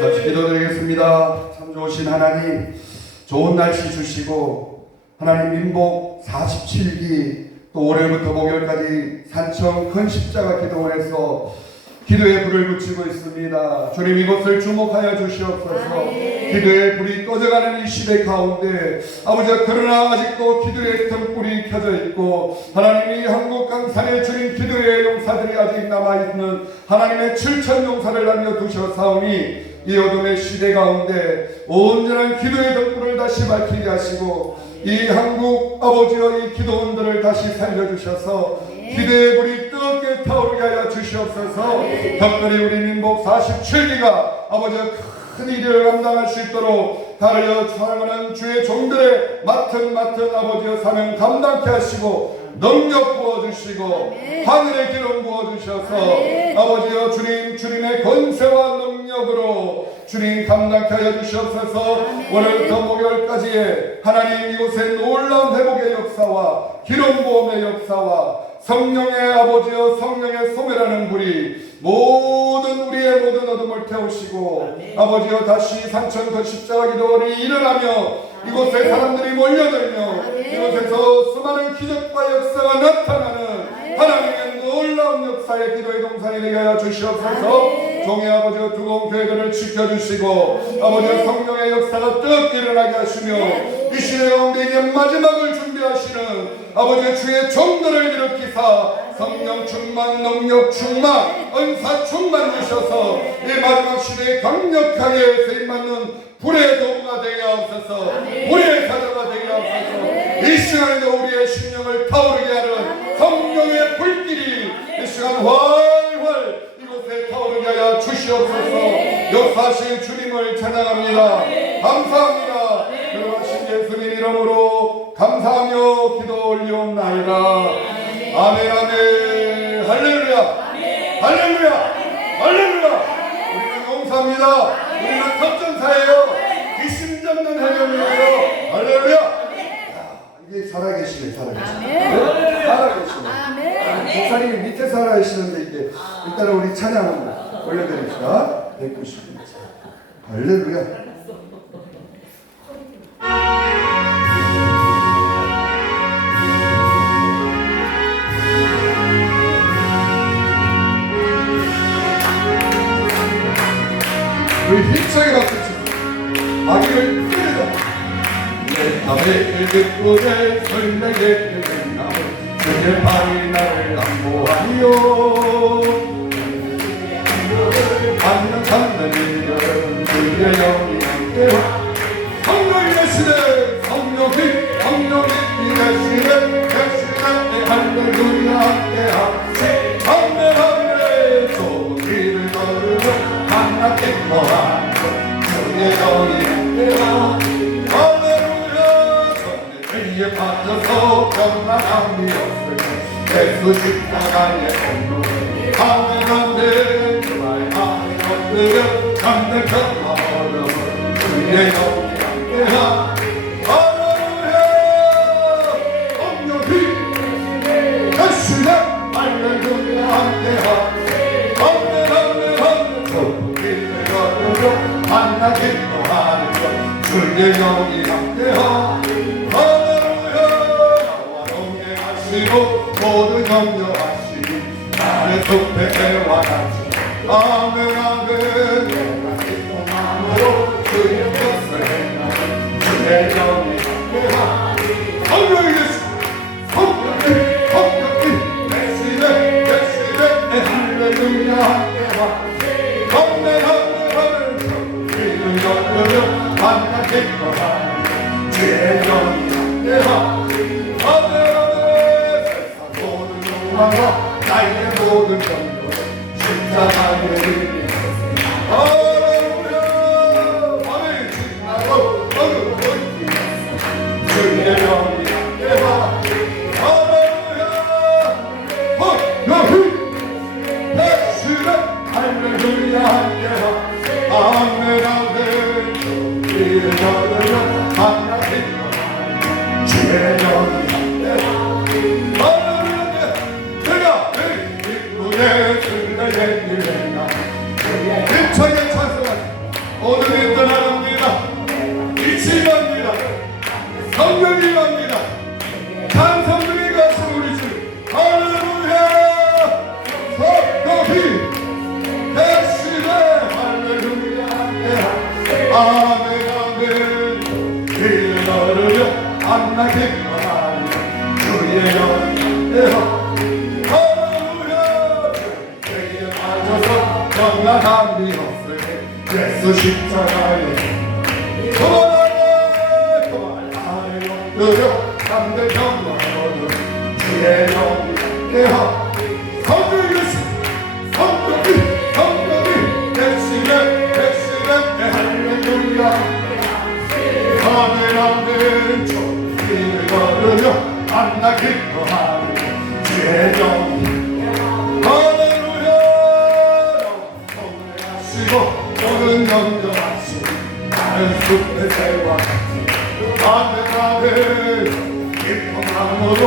같이 기도드리겠습니다. 참 좋으신 하나님, 좋은 날씨 주시고 하나님 민복 47기 또 월요일부터 목요일까지 산청 큰 십자가 기도원에서 기도의 불을 붙이고 있습니다. 주님, 이것을 주목하여 주시옵소서. 기도의 불이 꺼져가는 이 시대 가운데 아버지, 그러나 아직도 기도의 등불이 켜져 있고 하나님이 한국 강산에 주님 기도의 용사들이 아직 남아있는 하나님의 7천 용사를 남겨두셨사오니 이 어둠의 시대 가운데 온전한 기도의 등불을 다시 밝히게 하시고 이 한국 아버지여 이 기도원들을 다시 살려주셔서 기도의 불이 뜨겁게 타오르게 하여 주시옵소서. 특별히 우리 민복 47기가 아버지의 큰 일을 감당할 수 있도록 다르여 사랑하는 주의 종들의 맡은 아버지의 사명 감당케 하시고 능력 부어주시고 하늘의 기름 부어주셔서 아버지여 주님의 권세와 능력으로 주님 감당케 하여 주시옵소서. 오늘부터 목요일까지의 하나님 이곳의 놀라운 회복의 역사와 기름 부음의 역사와 성령의 아버지여 성령의 소매라는 불이 우리의 모든 어둠을 태우시고 아버지여 다시 산천 그 십자가 기도원이 일어나며 이곳에 사람들이 몰려들며 이곳에서 수많은 기적과 역사가 나타나는 하나님의 놀라운 역사의 기도의 동산이 되게 하여 주시옵소서. 종의 아버지여 두꺼운 교회들을 지켜주시고 아버지여 성령의 역사가 뜨겁게 일어나게 하시며 이 시대 가운데 이제 마지막을 준비하시는 아버지의 주의 종들을 일으키사 성령 충만, 능력 충만, 은사 충만 주셔서 이 마지막 시대에 강력하게 쓰임받는 불의 도구가 되게 하옵소서. 불의 사자가 되게 하옵소서. 이 시간에도 우리의 심령을 타오르게 하는 성령의 불길이 이 시간 활활 이곳에 타오르게 하여 주시옵소서. 역사하신 주님을 찬양합니다. 감사합니다. 그러하신 예수님 이름으로 감사하며 기도 올리옵나이다. 아멘 아멘. 할렐루야 할렐루야 할렐루야. 우리는 용사입니다. 우리는 특전사예요. 귀신 잡는 해명이에요. 할렐루야. 이게 살아계시네. 살아계시네. 목사님이 밑에 살아계시는데 이게 일단은 우리 찬양을 올려드립시다. 190. 할렐루야. 우리 힘차게 박수치고 아기를 때리자. 내 맘에 듣고 내 설레게 되나 주의 발이 나를 안보하니요. 받는 받는 주의 영이 함께와 성령이 되시네. 성령이 되시네. 되시네. 할렐루야 함께하세. 할렐루야. 좋은 길을 걸으며 만나 기뻐하는 주의 영이 함께와 할렐루야. 전에 빠져서 평안함이 없을 예수 십자가의 온누리 아멘 그마의 마음이 걷으려 잠들 평화로운 주의 영이 함께하 할렐루야. 성령이 되시네. 할렐루야 함께하 만나 기뻐하는 것 주의 영이 함께하 할렐루야. 나와 동행하시고 모두 격려하시니 나의 속배와 같이 아멘 아멘. 내가 기쁜 마음으로 주의 것을 행하는 주의 영이 함께하 성령이 되시네. 되시네. 할렐루야 함께하 만나 기뻐하는 주의 영이 함께하 아멘. 세상 모든 욕망과 나의 모든 정욕 십자가에 이르리 예수 십자가에 할렐루야 참된 영광으로 주의 영광 성령이시 성령이 백신의 할렐루야 하늘하늘 주님을 걸으며 만나 기뻐하는 주의 영광 할렐루야 성령하시고 오는 영광하시고 다른 숲의 새와 하늘하늘 기쁨함으로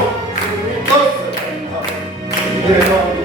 것을 행하는 주의 영광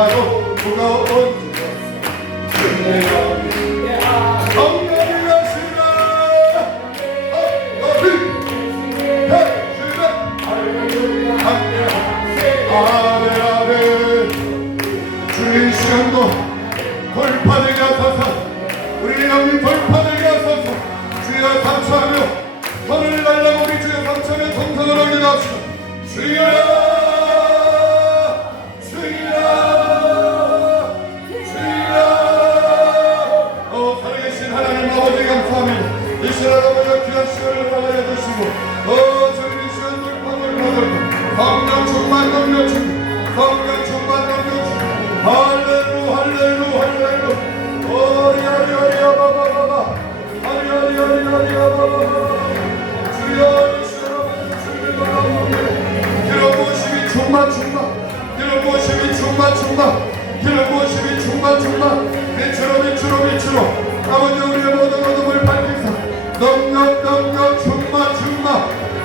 나도 무거운 주의 영광 성령이 하시라 아멘 주의 시간도 돌파되게 하소서 우리 영이 돌파되게 하소서 주여 감사하며 손을 날라고 우리 주여 감사하며 동성을 얻게 합시다 주여 이 시간에 귀한 시간을 받아야 되시고 저희 시간 돌파를 받을고 성령 충만 넘겨주고 성령 충만 넘겨주고 할렐루 할렐루 할렐루 리아리아리아바바바바 리아리아리아리아바바바 주여 이 시간에 주님을 바라보게 기름 부으심이 충만 기름 부으심이 충만 기름 부으심이 충만 빛으로 아버지 우리의 모든 어둠을 밝히사 넘겨 충만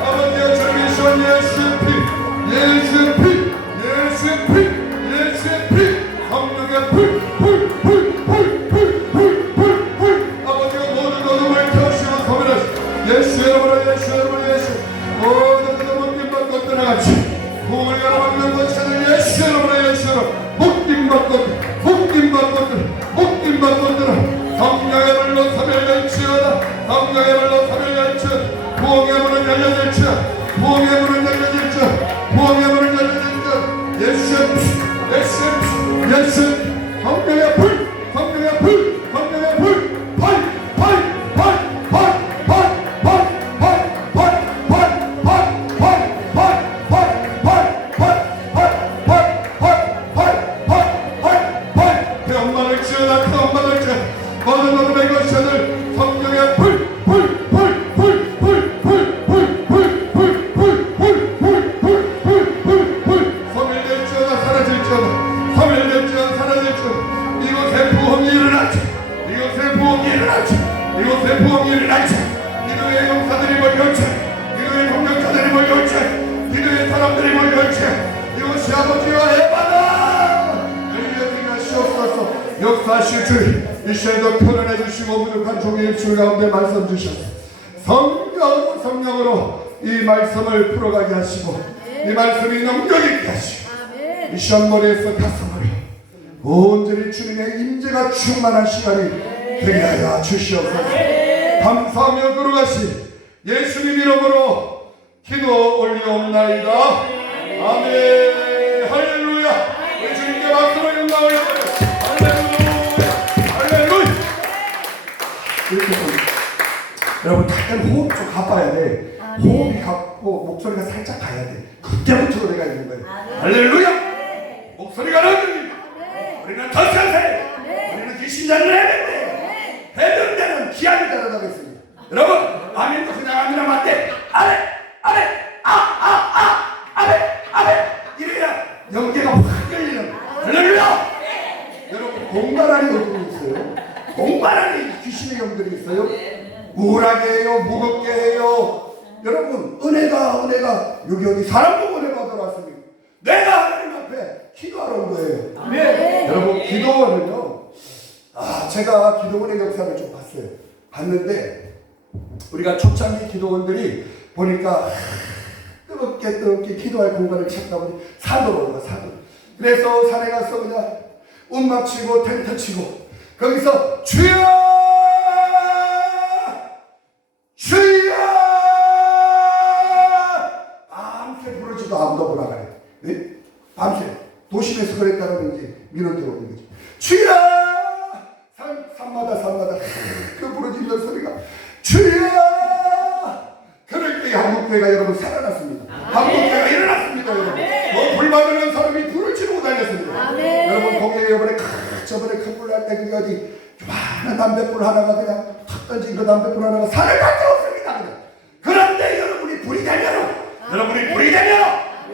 아버지의 전미션 예수의 피 성령의 불 아버지가 모든 어둠을 태우시고 소멸하시 예수 여러분의 예수 모든 어둠을 받고 떠나같이 부흥을 갈아먹는 것이 예수 여러분의 예수 묶임 받고 성령의 불로 사멸할지어다 성령의 불로 사멸할지어다 부흥의 문은 열려질지어다 예수 성령의 불 모든 어둠의 것을 성령의 불 소멸될지어다 사라질지어다 이곳에 부흥이 일어나지 이곳에 부흥이 일어나지 기도의 용사들이 몰려오지 기도의 동력자들이 몰려오지 기도의 사람들이 몰려오지 이곳이 아버지와 에바다 열려지게 하시옵소서 역사하실 주님 이 시간도 표현해 주시고 부족한 종의 입술 가운데 말씀 주셔서 성령으로 이 말씀을 풀어가게 하시고 이 말씀이 넘겨지게 하시고 이 시간 머리에서 가슴으로 온전히 주님의 임재가 충만한 시간이 되게 하여 주시옵소서. 감사하며 걸어가시 예수님 이름으로 기도 올리옵나이다. 아멘. 할렐루야. 우리 주님께 박수로 영광을 이렇게 여러분 약간 호흡 좀 가빠야 돼. 호흡이 갔고 목소리가 살짝 가야 돼. 그때부터 노래가 있는 거예요. 할렐루야. 목소리가 나옵니다. 우리는 더 세세. 우리는 귀신자를 해냈네. 해변대는 기한이 따라가겠습니다. 여러분 아멘도 그냥 아멘하면 안 돼. 아멘 이래야 영계가 확 열리는. 할렐루야. 여러분 공갈하는 영들이 있어요. 공갈하는 귀신의 영들이 있어요. 우울하게 해요. 무겁게 해요. 여러분 은혜가 여기 사람 보고 은혜가 들어왔습니다. 내가 하나님 앞에 기도하러 온 거예요. 네. 여러분 기도원은요 제가 기도원의 역사를 좀 봤어요. 봤는데 우리가 초창기 기도원들이 보니까 뜨겁게 기도할 공간을 찾다 보니 산으로 올라 산으로. 그래서 산에 가서 그냥 음악 치고 텐트 치고 거기서 주여 주여 밤새 부르지도 아무도 못 나가네. 네? 밤새 도심에서 그랬다는 이제 민원대 오는 거지. 주여 산마다 그 부르짖는 소리가 주여. 그럴 때 한국교회가 여러분 살아났습니다. 한국교회가 일어났습니다. 여러분. 뭐 불만하는 사람이 불을 지르고 다녔습니다. 여러분 거기에 저번에 큰 불 날 때 그게 어디 요만한 담뱃불 하나가 그냥 탁 던진 그 담뱃불 하나가 산을 가져왔습니다. 그런데 여러분이 불이 되면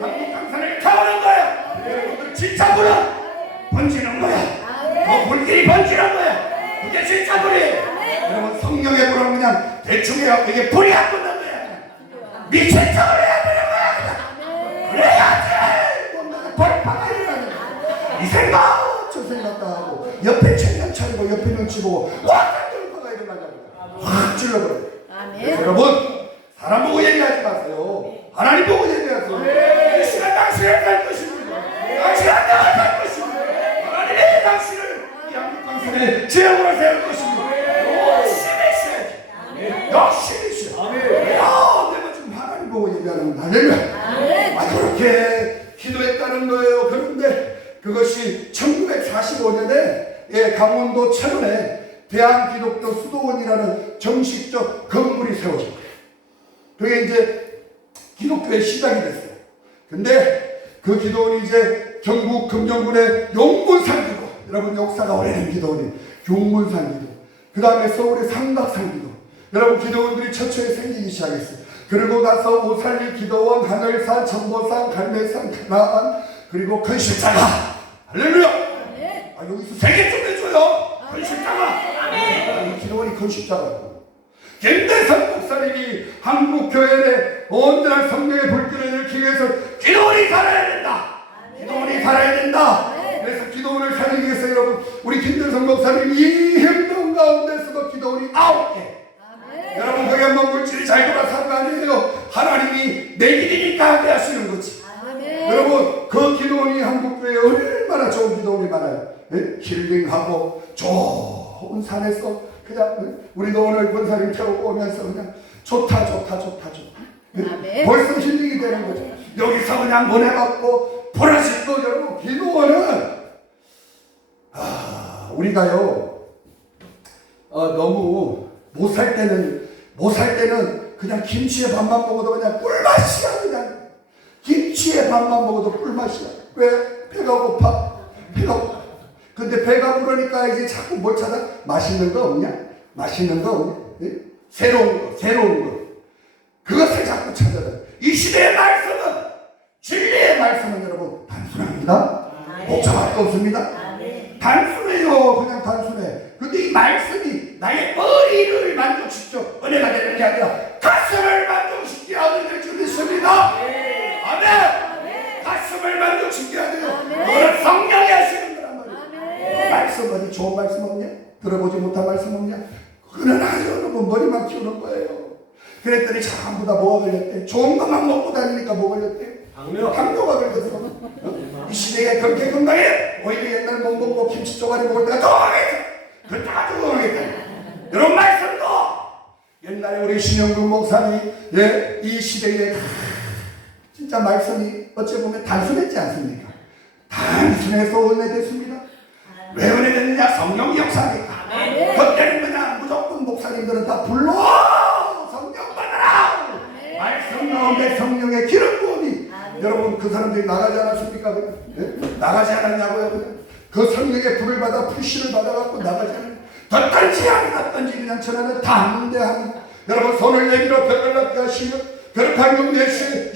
한국 강산을 타오는 거예요. 여러분들 진짜 불은 번지는 거야. 그 불길이 번지는 거야. 그게 진짜 불이에요. 여러분 성령의 불은 그냥 대충 해요. 이게 불이 안 붙는 거야. 미친 척을 해야 되는 거야. 그래야지 벌파가 일어나는 거야. 이 생각 저 생각도 하고 옆에 책상 차리고 옆에 눈치 보고 와 벌파가 일어나냐고 확 찔러버려요. 여러분 사람 보고 얘기하지 마세요. 하나님 보고 얘기하세요. 이 시간 당신을 살 것입니다. 당신은 내가 살 것입니다. 하나님이 당신을 이 한국 강산에 지역으로 세울 것입니다. 열심히 쉬어. 내가 지금 하나님 보고 얘기하는 거야. 그렇게 기도했다는 거예요. 그런데 그것이 1945년에 강원도 철원에 대한기독교 수도원이라는 정식적 건물이 세워진 거예요. 그게 이제 기독교의 시작이 됐어요. 근데 그 기도원이 이제 경북 금정군의 용문산기도, 여러분 역사가 오래된 기도원이 용문산기도, 그 다음에 서울의 삼각산기도, 여러분 기도원들이 처처에 생기기 시작했어요. 그리고 나서 오살리 기도원, 하늘산, 천보산, 갈매산, 가나안, 그리고 큰십자가. 할렐루야. 여기서 3개 좀 해줘요. 큰십자가. 이 기도원이 큰십자가고, 김대성 목사님이 한국교회에 온전한 성령의 불길을 일으키기 위해서 기도원이 살아야 된다. 기도원이 살아야 된다. 그래서 기도원을 살리기 위해서 여러분 우리 김대성 목사님이 이 행동 가운데서도 기도원이 9개. 여러분 그게 뭐 물질이 잘 돌아서는 거 아니에요. 하나님이 내 길이니까 하게 하시는 거지. 여러분 그 기도원이 한국교회에 얼마나 좋은 기도원이 많아요. 힐링하고 좋은 산에서 그냥 우리도 오늘 권사님 태우고 오면서 그냥 좋다. 벌써 힐링이 되는 거죠. 여기서 그냥 은혜 받고 보라짓고. 여러분 기도원은 우리가요 너무 못 살 때는 그냥 김치에 밥만 먹어도 그냥 꿀맛이야. 그냥 김치에 밥만 먹어도 꿀맛이야. 왜? 배가 고파. 근데 배가 부르니까 이제 자꾸 뭘 찾아? 맛있는 거 없냐? 예? 새로운 거. 그것을 자꾸 찾아라. 이 시대의 말씀은, 진리의 말씀은 여러분 단순합니다. 복잡할 거 없습니다. 단순해요. 그냥 단순해. 근데 이 말씀이 나의 머리를 만족시켜 은혜가 되는 게 아니라 가슴을 만족시키게 하는 줄 믿습니다. 아멘. 가슴을 시키게 하세요. 너는 성령이 하시는 거란 말이에요. 말씀 어디 좋은 말씀 없냐? 들어보지 못한 말씀 없냐? 그는 아주 뭐 머리만 키우는 거예요. 그랬더니 전부 다 뭐가 걸렸대? 좋은 것만 먹고 다니니까 뭐 걸렸대? 당뇨가 걸렸어. 이 시대에 그렇게 건강해? 오히려 옛날 못 먹고 김치 쪼가리 먹을 때가 건강했어. 그때 아주 건강했다. 이런 말씀도 옛날에 우리 신영근 목사님 이 시대에 진짜 말씀이 어찌 보면 단순했지 않습니까? 단순해서 은혜됐습니다. 왜 은혜됐느냐? 성령 역사니까. 그때는 그냥 무조건 목사님들은 다 불러 성령 받아라. 말씀 가운데 성령의 기름 부음이 여러분 그 사람들이 나가지 않았습니까? 나가지 않았냐고요? 그 성령의 불을 받아 푸시를 받아갖고 나가지 않았냐? 덧단지 안 갔던지 그냥 전하는 담대함. 여러분 손을 내밀어 벽을 납게 하시며 벽한 용 예수의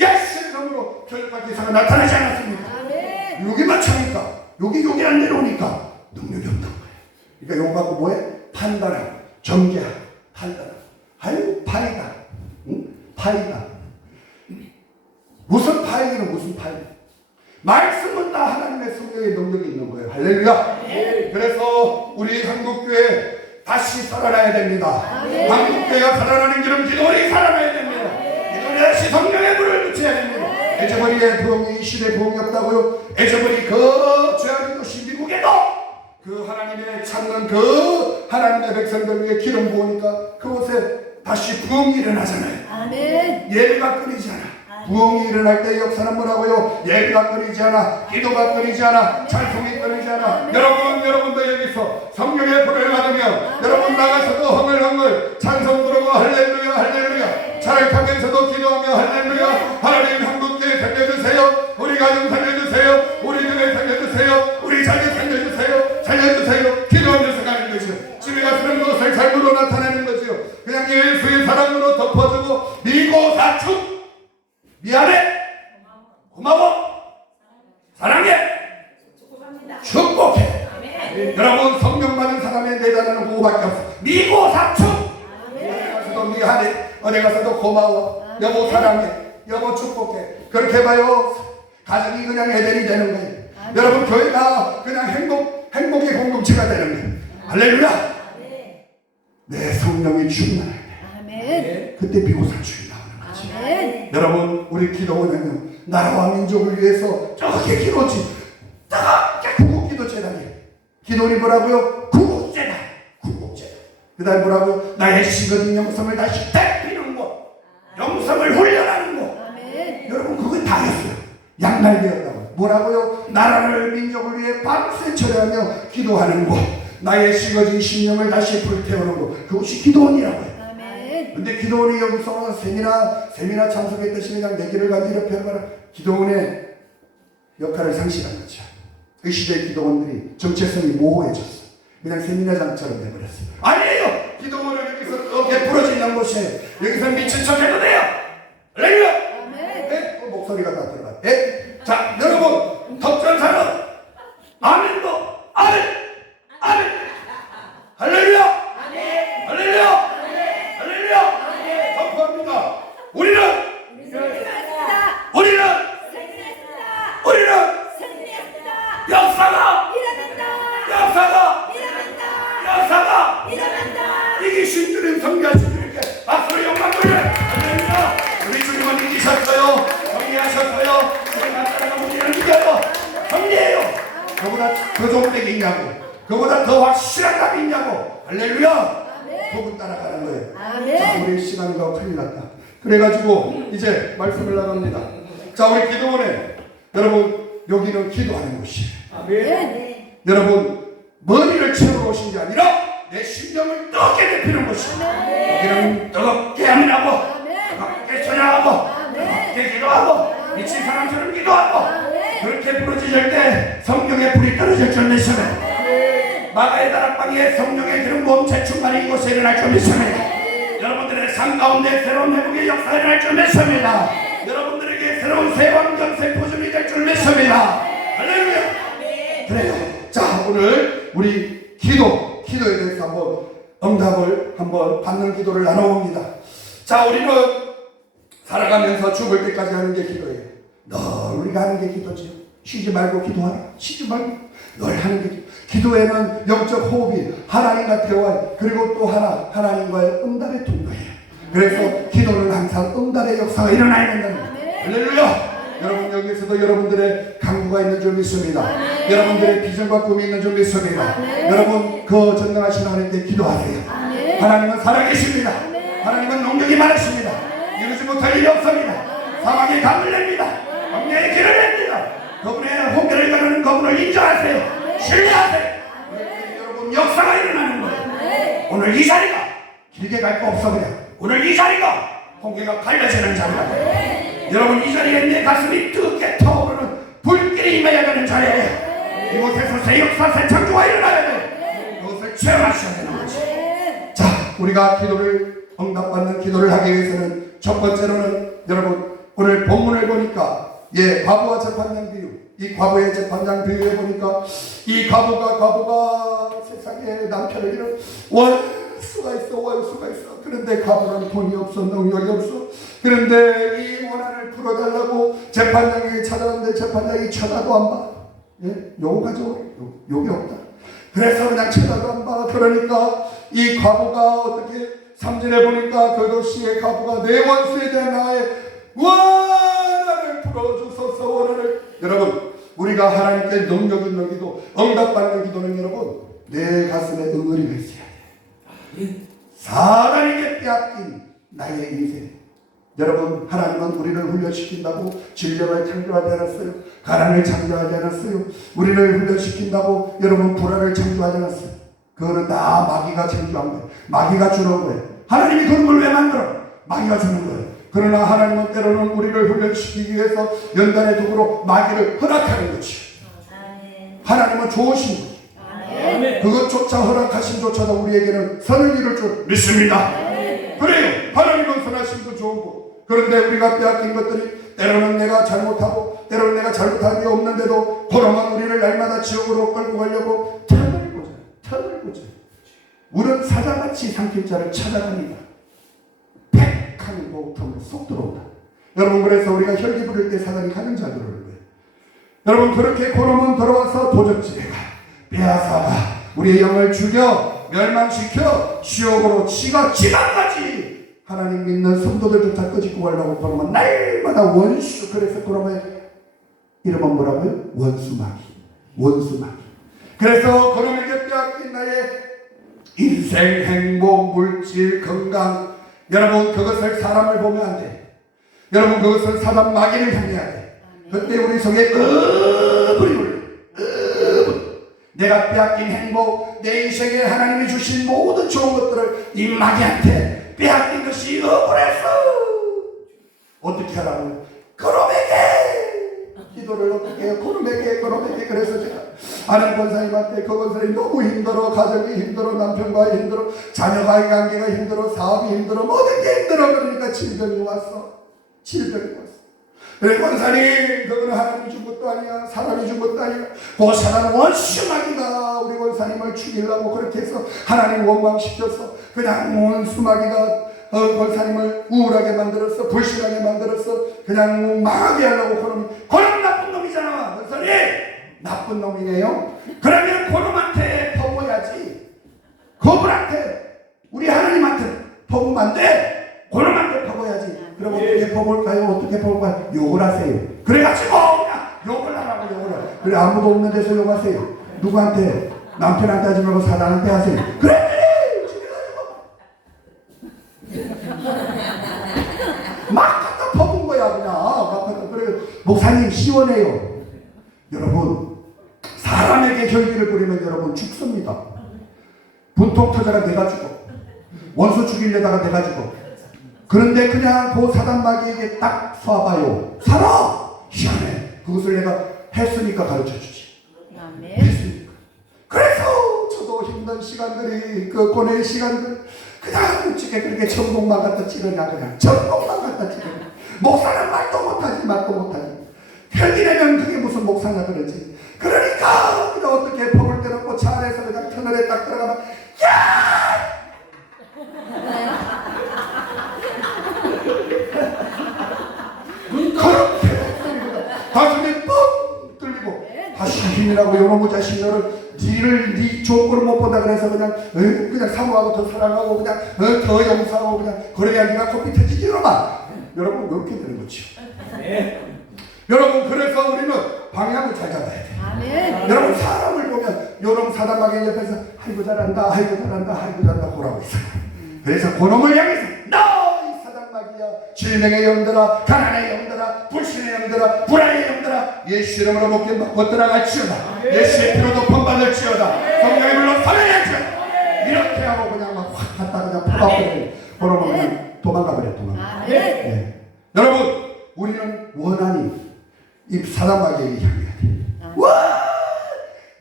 이름으로 교육받기 이상은 나타나지 않았습니까? 여기만 차니까 여기 안 내려오니까 능력이 없는 거예요. 그러니까 요거 갖고 뭐해? 판단하고 정죄하고 판단하고. 아유 파이다. 응? 파이다. 무슨 파이기는 무슨 파이? 말씀은 다 하나님의 성령의 능력이 있는 거예요. 할렐루야. 그래서 우리 한국교회 다시 살아나야 됩니다. 한국교회가 살아나는 길은 기도원이 살아나야 됩니다. 기도원이 다시 성령의 불을 붙여야 됩니다. 에저버리의 부흥이 이 시대에 부흥이 없다고요? 에저버리 그 죄악의 도시 미국에도 그 하나님의 찾는 그 하나님의 백성들 위해 기름 부으니까 그곳에 다시 부흥이 일어나잖아요. 아멘. 예배가 끊이지 않아. 부흥이 일어날 때 역사는 뭐라고요? 예배가 끊이지 않아. 기도가 끊이지 않아. 찬송이 끊이지 않아. 여러분도 여기서 성령의 불을 받으면 여러분 나가서도 흥얼흥얼 찬송 부르고 할렐루야 할렐루야 자락하면서도 기도하며 할렐루야 하나님 한국교회 살려주세요. 우리 가정 살려주세요. 우리 교회 살려주세요. 우리 자녀 살려주세요. 살려주세요. 기도하면서 가는 것이요. 집에 가서는 것을 삶으로 나타내는 것이요. 그냥 예수의 사랑으로 덮어주고 미고사축 미안해 고마워 사랑해 축복해. 여러분 성령 받은 사람의 대단한 보호밖에 없어. 미고사축 어디 가서도 미안해 어디 가서도 고마워 여보 사랑해 여보 축복해. 그렇게 봐요. 가정이 그냥 에덴이 되는 거예요. 여러분 교회가 그냥 행복의 공동체가 되는 거예요. 할렐루야. 내 성령이 충만할 때 그때 비고사축이 나오는 거지. 여러분 우리 기도원은요 나라와 민족을 위해서 저렇게 기도지 저렇게 구국기도 재단이에요. 기도원이 뭐라고요? 구국재단 구국재단. 그 다음에 뭐라고요? 나의 식어진 영성을 다시 되피는 것 영성을 훈련하는 것. 여러분 그거 다 했어요. 양날개였다고. 뭐라고요? 나라를 민족을 위해 밤새 철회하며 기도하는 것 나의 식어진 심령을 다시 불태우는 것 그것이 기도원이라고 해요. 근데 기도원이 여기서 세미나 참석했듯이 그냥 내기를 가지고 이렇게 해봐라. 기도원의 역할을 상실한 거죠. 그 시대의 기도원들이 정체성이 모호해졌어. 그냥 세미나장처럼 돼버렸어요. 아니에요. 기도원은 여기서 이렇게 부러지는 곳이에요. 여기서 미친 척 해도 돼요. 할렐루야. 네? 목소리가 다 들어가. 네? 자 여러분 덕전사는 아멘도 아멘 아멘 할렐루야 할렐루야 선포합니다. 우리는 역사가 이기신 주님 성교하신 주님께 박수로 영광 돌려. 할렐루야. 우리 주님은 이기셨어요. 정리하셨어요. 우리가 따라가 우리는 이겨요. 정리해요. 그보다 더 좋은 데 있냐고. 그보다 더 확실한 답이 있냐고. 할렐루야. 그분 따라가는 거예요. 자 우리 시간이 가고 큰일 났다. 그래가지고 이제 말씀을 나갑니다. 자 우리 기도원에 여러분 여기는 기도하는 곳이에요. 여러분 머리를 채우러 오신 게 아니라 내 심령을 뜨겁게 데피는 곳이에요. 여기는 뜨겁게 아멘하고 뜨겁게 찬양하고 뜨겁게 기도하고 미친 사람처럼 기도하고 그렇게 부러지실 때 성령의 불이 떨어질 줄 믿습니다. 마가의 다락방에 성령의 기름 부음 재충만이 이곳에 일어날 줄 믿습니다. 여러분들의 삶 가운데 새로운 회복의 역사가 일어날 줄 믿습니다. 여러분들에게 새로운 세왕경 세포즘이 될 줄 믿습니다. 할렐루야. 그래요. 자 오늘 우리 기도에 대해서 한번 응답을 한번 받는 기도를 나눠봅니다. 자 우리는 살아가면서 죽을 때까지 하는 게 기도예요. 늘 우리가 하는 게 기도지. 쉬지 말고 기도하라. 쉬지 말고 늘 하는 게 기도에는 영적 호흡이 하나님과 대화 그리고 또 하나님과의 응답의 통로예요. 그래서 기도는 항상 응답의 역사가 일어나야 된다는 거예요. 할렐루야. 여러분 여기에서도 여러분들의 강구가 있는 줄 믿습니다. 여러분들의 비전과 꿈이 있는 줄 믿습니다. 여러분 그 전능하신 하나님께 기도하세요. 하나님은 살아계십니다. 하나님은 능력이 많으십니다. 이루지 못할 일이 없습니다. 사막에 강을 냅니다. 광야에 길을 냅니다. 그분의 홍해를 가르는 그분을 인정하세요. 신뢰하세요. 여러분 역사가 일어나는 거예요. 오늘 이 자리가 길게 갈 거 없어 그냥. 오늘 이 자리가 홍해가 갈라지는 자리다. 여러분 이 자리에 내 가슴이 뜨겁게 타오르는 불길이 임해야 되는 자리예요. 이곳에서 새 역사 새 창조가 일어나야 돼요. 그것을 체험하셔야 되는 거죠. 자 우리가 기도를 응답받는 기도를 하기 위해서는 첫 번째로는 여러분 오늘 본문을 보니까 과부와 재판장 비유 이 과부의 재판장 비유에 보니까 이 과부가 세상에 남편을 잃은 월수가 있어. 그런데 과부는 돈이 없어 능력이 없어. 그런데 이 원한을 풀어달라고 재판장에게 찾아갔는데 재판장이 쳐다도 안 봐. 욕하죠. 욕이 없다. 그래서 그냥 쳐다도 안 봐. 그러니까 이 과부가 어떻게 3절에 보니까 그 도시의 과부가 내 원수에 대한 나의 원한을 풀어주소서. 원한을, 여러분 우리가 하나님께 능력 있는 기도, 응답받는 기도는 여러분 내 가슴에 응어리가 있어야 돼. 사단에게 빼앗긴 나의 인생. 여러분 하나님은 우리를 훈련시킨다고 질병을 창조하지 않았어요. 가난을 창조하지 않았어요. 우리를 훈련시킨다고 여러분 불안을 창조하지 않았어요. 그거는 다 마귀가 창조한 거예요. 마귀가 주는 거예요. 하나님이 그런 걸 왜 만들어? 마귀가 주는 거예요. 그러나 하나님은 때로는 우리를 훈련시키기 위해서 연단의 도구로 마귀를 허락하는 거지. 하나님은 좋으신 거지. 그것조차 허락하신 조차도 우리에게는 선을 이룰 줄 믿습니다. 그래요. 하나님은 선하심도 좋은 거. 그런데 우리가 빼앗긴 것들이 때로는 내가 잘못하고 때로는 내가 잘못한 게 없는데도 그놈은 우리를 날마다 지옥으로 끌고 가려고 턴을 보자. 우리는 사자같이 삼킬 자를 찾아갑니다. 백한 고통을 쏙 들어온다. 여러분 그래서 우리가 혈기 부릴 때 사단이 가는 자들을 거예요. 여러분 그렇게 그놈은 들어와서 도적질해가 빼앗아가 우리의 영을 죽여 멸망시켜 지옥으로 지가 지방까지 하나님 믿는 성도들조차 끄집고 가려고 그러면 날마다 원수. 그래서 그러면 이름은 뭐라고요? 원수마귀. 그래서 그놈에게 빼앗긴 나의 인생, 행복, 물질, 건강, 여러분 그것을 사람을 보면 안 돼. 여러분 그것을 사단 마귀를 향해야 돼. 그때 우리 속에 으불이 울려. 내가 빼앗긴 행복, 내 인생에 하나님이 주신 모든 좋은 것들을 이 마귀한테 빼앗긴 것이 억울해서 어떻게 하라고요? 그놈에게 기도를 어떻게 해요? 그놈에게. 그래서 제가 아는 권사님한테 그 권사님이 너무 힘들어. 가정이 힘들어. 남편과 힘들어. 자녀와의 관계가 힘들어. 사업이 힘들어. 모든 게 힘들어. 그러니까 질병이 왔어. 그래 권사님 그거는 하나님이 준 것도 아니야. 사람이 준 것도 아니야. 그 사람 원수마귀가 우리 권사님을 죽이려고 그렇게 해서 하나님 원망시켰어. 그냥 원수마귀가 권사님을 우울하게 만들었어. 불신하게 만들었어. 그냥 망하게 하려고 그놈 나쁜 놈이잖아. 권사님 나쁜 놈이네요. 그러면 그놈한테 퍼부어야지. 그분한테 우리 하나님한테 퍼부으면 안 돼. 그놈한테 퍼부어야지. 그럼 어떻게 퍼볼까요? 어떻게 퍼볼까요? 욕을 하세요. 그래가지고 그냥 욕을 하라고 욕을 해. 그래 아무도 없는 데서 욕하세요. 누구한테? 남편한테 하지 말고 사단한테 하세요. 그래 막 갖다 퍼본 거야 그냥. 그래 목사님 시원해요. 여러분 사람에게 혈기를 부리면 여러분 죽습니다. 분통 터져가 내가 죽어. 원수 죽이려다가 내가 죽어. 그런데 그냥 그 사단 마귀에게 딱 쏴봐요. 살아! 희한해. 그것을 내가 했으니까 가르쳐주지. 했으니까. 그래서 저도 힘든 시간들이 그 고뇌의 시간들 그냥 우찌게 그렇게 천국만 갖다 찍으냐. 그냥 천국만 갖다 찍으냐. 목사는 말도 못하지. 혈기내면 그게 무슨 목사냐 그러지. 그러니까 그냥 어떻게 법을 때놓고 차 안에서 그냥 터널에 딱 들어가면 야! 그렇게 가슴이 뻥 뚫리고 다시 힘이라고 요놈의 자식 너를 네 좋은 걸 못 본다 그래서 그냥 사모하고 더 사랑하고 그냥 더 용서하고 그냥 그래야 네가 코피 터지지 이러마. 여러분 이렇게 되는 거죠. 여러분 그래서 우리는 방향을 잘 잡아야 돼. 여러분 사람을 보면 요놈 사단마귀 옆에서 아이고 잘한다 보라고 있어요. 그래서 그놈을 향해서 너 이 사단마귀야 질병의 영들아 가난의 영들아 불신의 영들아 불안의 영들아 예수 이름으로 목숨 받고 들어갈지어다. 예수의 피로도 번받을지어다. 성령의 물로 살아야지어다. 이렇게 하고 그냥 막 확 갔다 그냥 퍼박버리고 그러면 그냥 도망가버려. 네. 여러분 우리는 원한이 이 사단마귀에게 향해야 돼. 와!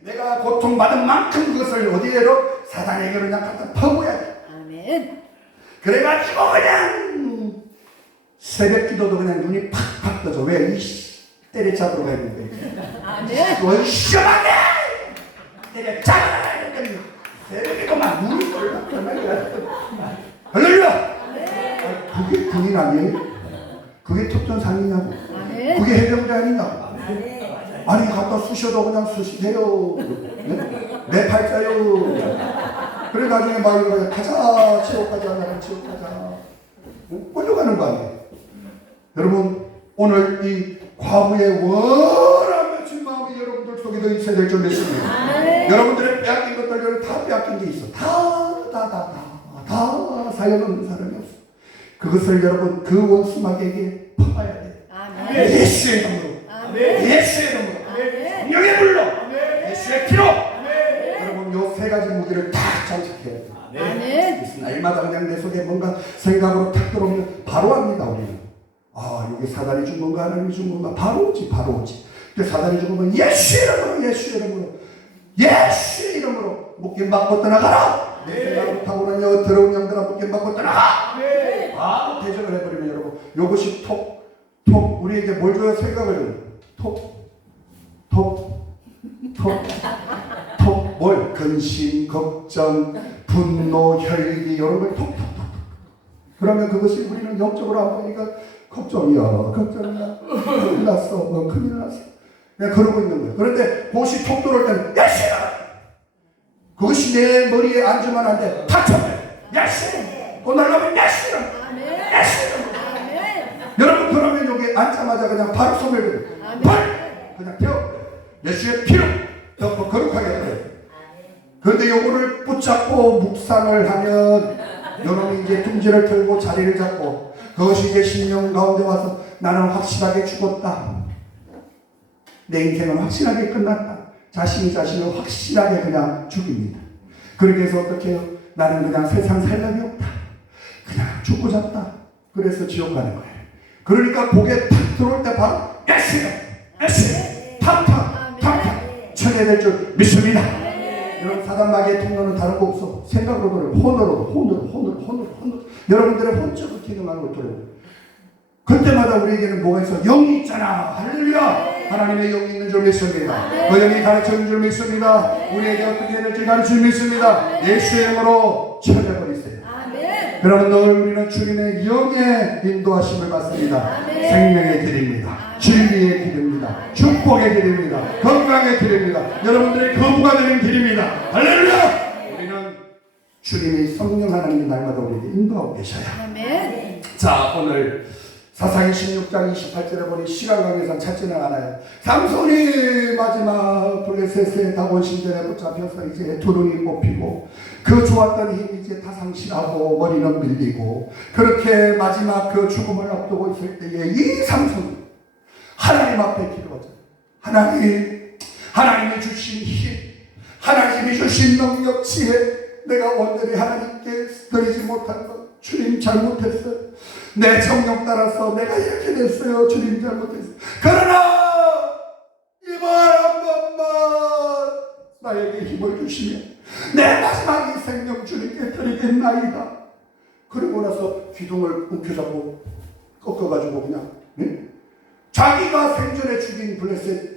내가 고통받은 만큼 그것을 어디에로 사단에게로 그냥 갖다 퍼부어야 돼. 그래가지고 그냥 새벽 기도도 그냥 눈이 팍팍 떠져. 왜? 때려잡으러 가야 되는데. 원심하게 때려잡으러 가야 새벽에도 막 눈이 똘똘똘 할렐루야! 그게 군인 아니에요? 그게 특전상이냐고? 그게 해병대 아니냐고? 아니 갖다 쑤셔도 그냥 쑤시세요. 네? 내 팔자요. 그래 나중에 막 이거 가자 지옥 가자 나는 지옥 가자 끌려가는 거 아니에요. 여러분 오늘 이 과부의 원한 맺힌 마음이 여러분들 속에도 있어야 될 줄 믿습니다. 여러분들의 빼앗긴 것들 다 빼앗긴 게 있어. 다 살려놓는 사람이 없어. 그것을 여러분 그 원수마귀에게 퍼봐야 돼. 예수의 이름으로, 예수의 이름으로, 성령의 불로, 예수의 피로. 여러분 요 세 가지 무기를 다 장착해야 돼. 무슨 날마다 그냥 내 속에 뭔가 생각으로 탁 들어오면 바로 합니다. 우리는 여기 사단이 준 건가 하나님이 준 건가 바로 오지. 근데 사단이 준 거면 예수의 이름으로 묶임 받고 떠나가라. 내 생각으로 타고난 더러운 영들아 묶임 받고 떠나가. 바로 대적을 해버리면 여러분 요것이 톡 우리에게 뭘 줘요? 생각을 뭘 근심, 걱정, 분노, 혈기 이런 걸 톡. 그러면 그것이 우리는 영적으로 안 보니까 걱정이야. 큰일 났어. 그냥 그러고 있는 거예요. 그런데 그것이 톡 들어올 때는 야시라. 그것이 내 머리에 앉으면 안 돼. 탁쳐버려. 야시라. 날라면 야시라. 여러분 그러면 여기 앉자마자 그냥 바로 소멸돼요. 그냥 태워. 예수의 피로 덮고 거룩하게 해요. 그런데 요거를 붙잡고 묵상을 하면 여러분이 이제 둥지를 틀고 자리를 잡고 그것이 이제 심령 가운데 와서 나는 확실하게 죽었다. 내 인생은 확실하게 끝났다. 자신을 확실하게 그냥 죽입니다. 그렇게 해서 어떻게 해요? 나는 그냥 세상 살림이 없다. 그냥 죽고 잡다. 그래서 지옥 가는 거예요. 그러니까 고개 탁 들어올 때 바로 탁탁 쳐내야 될 줄 믿습니다. 여러분 사단마귀의 통로는 다른 거 없어. 생각으로 돌아요. 혼으로 여러분들의 혼적으로 기능하는 걸 돌아요. 그때마다 우리에게는 뭐가 있어? 영이 있잖아. 할렐루야. 하나님의 영이 있는 줄 믿습니다. 그 영이 가르쳐주는 줄 믿습니다. 우리에게 어떻게 해야 될지 가르쳐 믿습니다. 예수의 이름으로 쳐내버리세요. 여러분 늘 우리는 주님의 영의 인도하심을 받습니다. 생명의 길입니다. 진리의 길입니다. 축복의 길입니다. 건강의 길입니다. 여러분들의 거부가 되는 길입니다. 할렐루야. 우리는 주님이 성령 하나님 날마다 우리에게 인도하고 계셔요. 자 오늘 사사기 16장 28절에 보니 시간 관계상 찾지는 않아요. 삼손이 마지막 블레셋의 다곤 신전에 붙잡혀서 이제 두루이 뽑히고 그 좋았던 힘이 이제 다 상실하고 머리는 밀리고 그렇게 마지막 그 죽음을 앞두고 있을 때에 이 삼손이 하나님 앞에 기도하죠. 하나님이 주신 힘, 하나님이 주신 능력, 지혜, 내가 오늘이 하나님께 드리지 못한 것 주님 잘못했어요. 내 성령 따라서 내가 이렇게 됐어요. 주님 잘못했어요. 그러나 이번 한 번만 나에게 힘을 주시면 내 마지막 이 생명 주님께 드리겠나이다. 그러고 나서 기둥을 움켜잡고 꺾어가지고 그냥 자기가 생전에 죽인 블레셋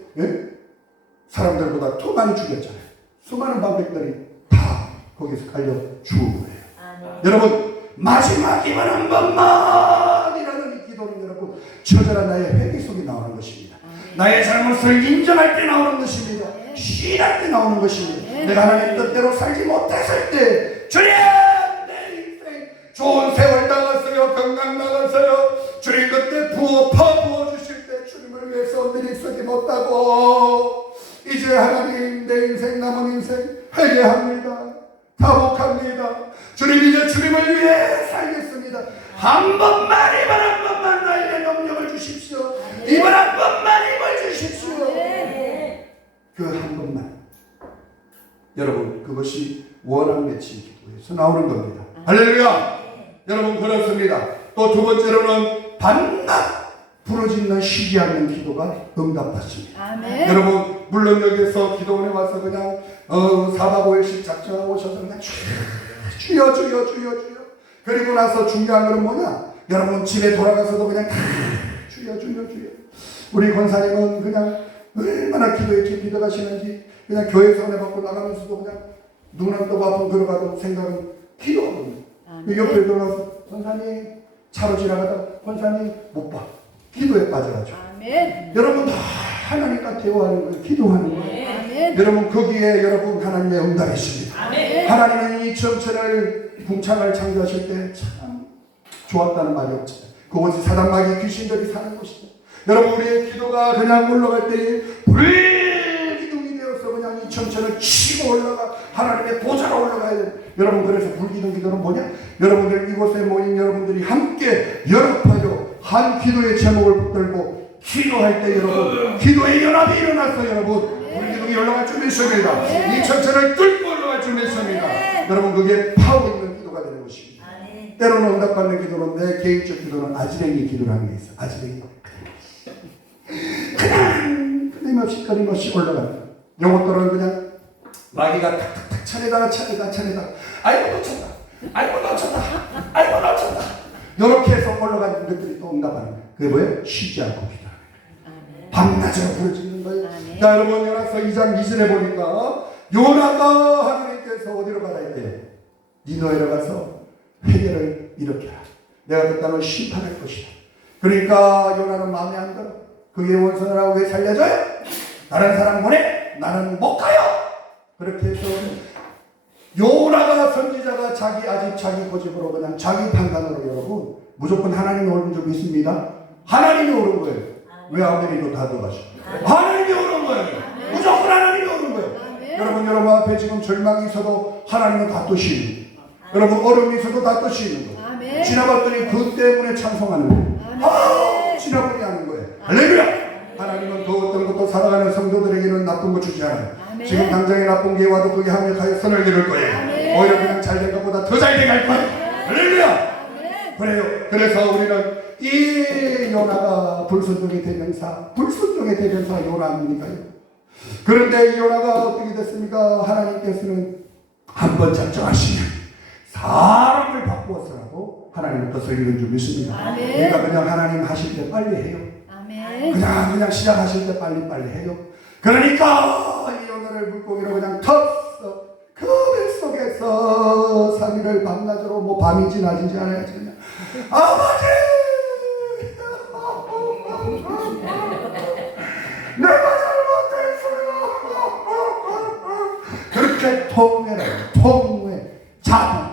사람들보다 더 많이 죽였잖아요. 수많은 방백들이 다 거기서 갈려 죽은 거예요. 여러분 마지막 이번 한 번만이라는 이 기도는 여러분 처절한 나의 회개 속에 나오는 것입니다. 나의 잘못을 인정할 때 나오는 것입니다. 시인할 때 나오는 것입니다. 내가 하나님 뜻대로 살지 못했을 때 주님 내 인생 좋은 세월 나갔어요. 건강 나갔어요. 주님 그때 부어주실 때 주님을 위해서 늘 있었지 못하고 이제 하나님 내 인생 남은 인생 회개합니다. 타복합니다. 주님 이제 주님을 위해 살겠습니다. 한 번만 이번 한 번만 나에게 능력을 주십시오. 이번 한 번만 힘을 주십시오. 그 한 번만 여러분 그것이 원한 맺힌 기도에서 나오는 겁니다. 할렐루야. 여러분 그렇습니다. 또 두 번째로는 밤낮 부러지는 쉬지 않는 기도가 응답받습니다. 여러분 물론 여기서 기도원에 와서 그냥 4박 5일씩 작정하고 오셔서 그냥 주여 그리고 나서 중요한 건 뭐냐? 여러분 집에 돌아가서도 그냥 주여 우리 권사님은 그냥 얼마나 기도에 깊이 들어가시는지 그냥 교회에서 은혜 받고 나가면서도 그냥 눈은 뜨고 앞으로 들어가도 생각은 기도하거든요. 옆에 들어가서 권사님 차로 지나가다 권사님 못 봐. 기도에 빠져가지고. 여러분 다 하나님과 대화하는 거예요. 기도하는 거예요. 여러분 거기에 여러분 하나님의 응답이 있습니다. 하나님은 이 천천을 궁창을 창조하실 때 참 좋았다는 말이 없죠. 그곳이 사단마귀 귀신들이 사는 곳이죠. 여러분, 우리의 기도가 그냥 올라갈 때에 불기둥이 되어서 그냥 이 천천을 치고 올라가 하나님의 보좌로 올라가야 돼요. 여러분, 그래서 불기둥 기도는 뭐냐? 여러분들 이곳에 모인 여러분들이 함께 연합하여 한 기도의 제목을 붙들고 기도할 때 여러분 기도의 연합이 일어났어. 여러분, 불기둥이 올라갈 줄 믿습니다. 이 천천을 뚫고 올라갈 줄 믿습니다. 여러분, 그게 파워 있는 기도가 되는 것입니다. 때로는 응답받는 기도는, 내 개인적 기도는 아지랭이 기도라는 게 있어. 아지랭이 그냥 끊임없이 올라갑니다. 요것들은 그냥 마귀가 탁탁탁 차례다 아이고 놓쳤다 이렇게 해서 올라가는 것들이 또 응답하는 거예요. 그게 뭐예요? 쉬지 않고 기도하는 거예요. 밤낮으로 부르짖는 거예요. 자, 여러분, 요나서 2장 2절에 보니까 요나가 하나님께서 어디로 가라 했대요? 니느웨로 가서 회개를 일으켜라. 내가 그 땅을 심판할 것이다. 그러니까 요나는 마음에 안 들어. 그게 원선을 하고 왜 살려줘요? 다른 사람 보내? 나는 못 가요. 그렇게 해서 요나가 선지자가 아직 자기 고집으로 그냥 자기 판단으로 여러분 무조건 하나님이 옳은 줄 믿습니다. 하나님이 옳은 거예요. 왜 아멘이도 다 들어가시고 하나님이 옳은 거예요. 무조건 하나님이 옳은 거예요. 여러분 앞에 지금 절망이 있어도 하나님은 다 뜨시는 거예요. 여러분, 어려움이 있어도 다 뜨시는 거예요. 지나봤더니 그 때문에 찬송하는 거예요. 지나버리 하는 거예요. 할렐루야. 하나님은 그 어떤 것도 살아가는 성도들에게는 나쁜 거 주지 않아요. 지금 당장에 나쁜 게 와도 그게 합력하여 선을 이룰 거예요. 오히려 그냥 잘된 것보다 더 잘되게 할 거예요. 할렐루야. 그래요. 그래서 우리는 이 요나가 불순종의 대명사 요나 아닙니까요? 그런데 이 요나가 어떻게 됐습니까? 하나님께서는 한번 작정하시면 사람을 바꾸어서라도 하나님의 뜻을 이룬 줄 믿습니다. 그러니까 그냥 하나님 하실 때 빨리 해요. 그냥 시작하실 때 빨리 해요. 그러니까 이 요나를 물고기로 그냥 텄어. 그 뱃속에서 3일을 밤낮으로 뭐 밤인지 낮인지 알아야지 그냥 아버지 내가 잘못했어요. 그렇게 통회 자복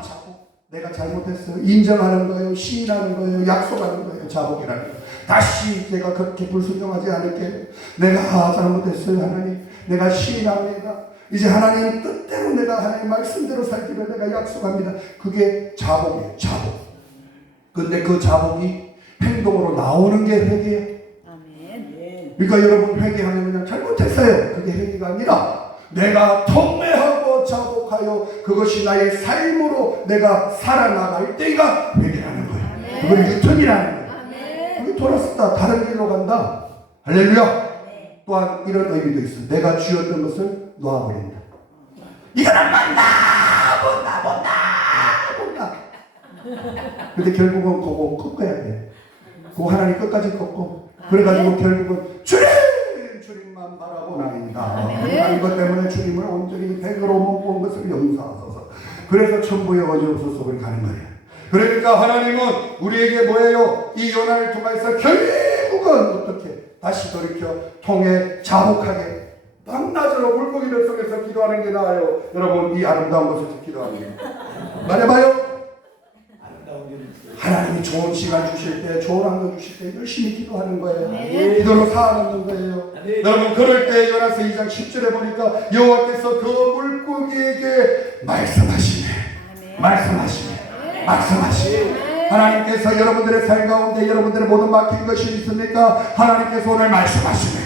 내가 잘못했어요. 인정하는 거예요. 시인하는 거예요. 약속하는 거예요. 자복이라는 거예요. 다시 제가 그렇게 불순종하지 않을게요. 내가 잘못했어요. 하나님, 내가 시인합니다. 이제 하나님 뜻대로 내가 하나님 말씀대로 살기를 내가 약속합니다. 그게 자복이에요. 자복. 근데 그 자복이 행동으로 나오는 게 회개예요. 그러니까 여러분, 회개하면 그냥 잘못했어요. 그게 회개가 아니라 내가 통회하고 자복하여 그것이 나의 삶으로 내가 살아나갈 때가 회개라는 거예요. 그걸 유턴이라는 거예요. 그게 돌았다. 다른 길로 간다. 할렐루야. 또한 이런 의미도 있어. 내가 쥐었던 것을 놓아버린다. 이건 안 맞나? 못나. 근데 결국은 그거 꺾어야 돼. 그거 하나님 끝까지 꺾고. 그래가지고 결국은 주님만 바라보나이다. 이것 때문에 주님을 온전히 100으로 못 본 것을 용서하소서. 그래서 천부에 어지없어서 우리 가는 거예요. 그러니까 하나님은 우리에게 뭐예요? 이 요나를 통해서 결국은 어떻게 다시 돌이켜 통해 자복하게 밤낮으로 물고기 뱃속에서 기도하는 게 나아요. 여러분, 이 아름다운 것을 기도하는 게 말해봐요. 하나님이 좋은 시간 주실 때, 좋은 환경 주실 때 열심히 기도하는 거예요. 기도로 살아남는 거예요. 여러분, 그럴 때 요나서 2장 10절에 보니까 여호와께서 그 물고기에게 말씀하시네. 하나님께서 여러분들의 삶 가운데 여러분들의 모든 막힌 것이 있습니까? 하나님께서 오늘 말씀하시네.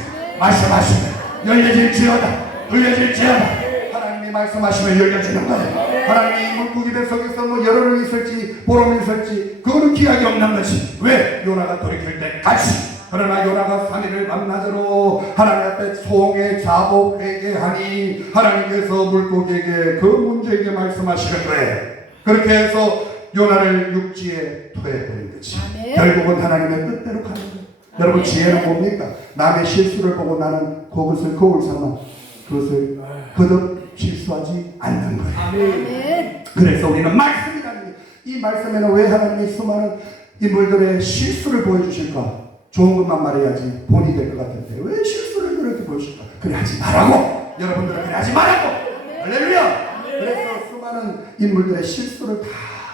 열려질지어다. 하나님이 말씀하시면 열려지는 거예요. 하나님이 물고기 뱃속에서 뭐 열흘을 있을지 보름을 있을지 그거는 기약이 없는 것이. 왜? 요나가 돌이킬 때까지. 그러나 요나가 3일을 밤낮으로 하나님 앞에 송해 자복 회개하니 하나님께서 물고기에게 그 문제에게 말씀하시는 거예요. 그렇게 해서 요나를 육지에 토해버린 거지. 결국은 하나님의 뜻대로 가는 거예요. 여러분, 지혜는 뭡니까? 남의 실수를 보고 나는 그것을 거울 삼아 그것을 거듭 실수하지 않는 거예요. 그래서 우리는 말씀이라는 게, 이 말씀에는 왜 하나님이 수많은 인물들의 실수를 보여주실까? 좋은 것만 말해야지 본이 될 것 같은데 왜 실수를 그렇게 보여줄까? 그래 하지 말라고. 여러분들은 그래 하지 말라고. 할렐루야. 그래서 수많은 인물들의 실수를 다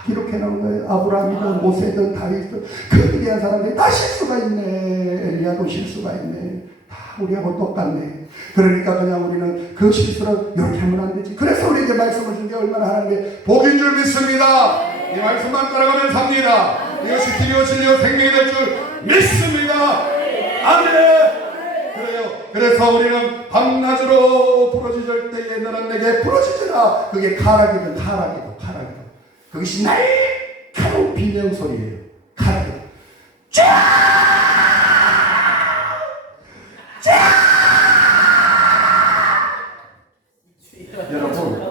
기록해 놓은 거예요. 아브라함이든 모세든 다윗든 그 위대한 사람들이 다 실수가 있네. 엘리야도 실수가 있네. 다 우리하고 똑같네. 그러니까 그냥 우리는 그 실수를 이렇게 하면 안 되지. 그래서 우리에게 말씀을 준 게 얼마나 하나님의 복인 줄 믿습니다. 이 말씀만 따라가면 삽니다. 이것이 길이요 진리요 생명이 될 줄 믿습니다. 아멘. 그래요. 그래서 우리는 밤낮으로 부러지질 때에 너는 내게 부러지지라. 그게 카락이든 카락이든 그것이 날카로운 비명소리예요. 카락이든 여러분,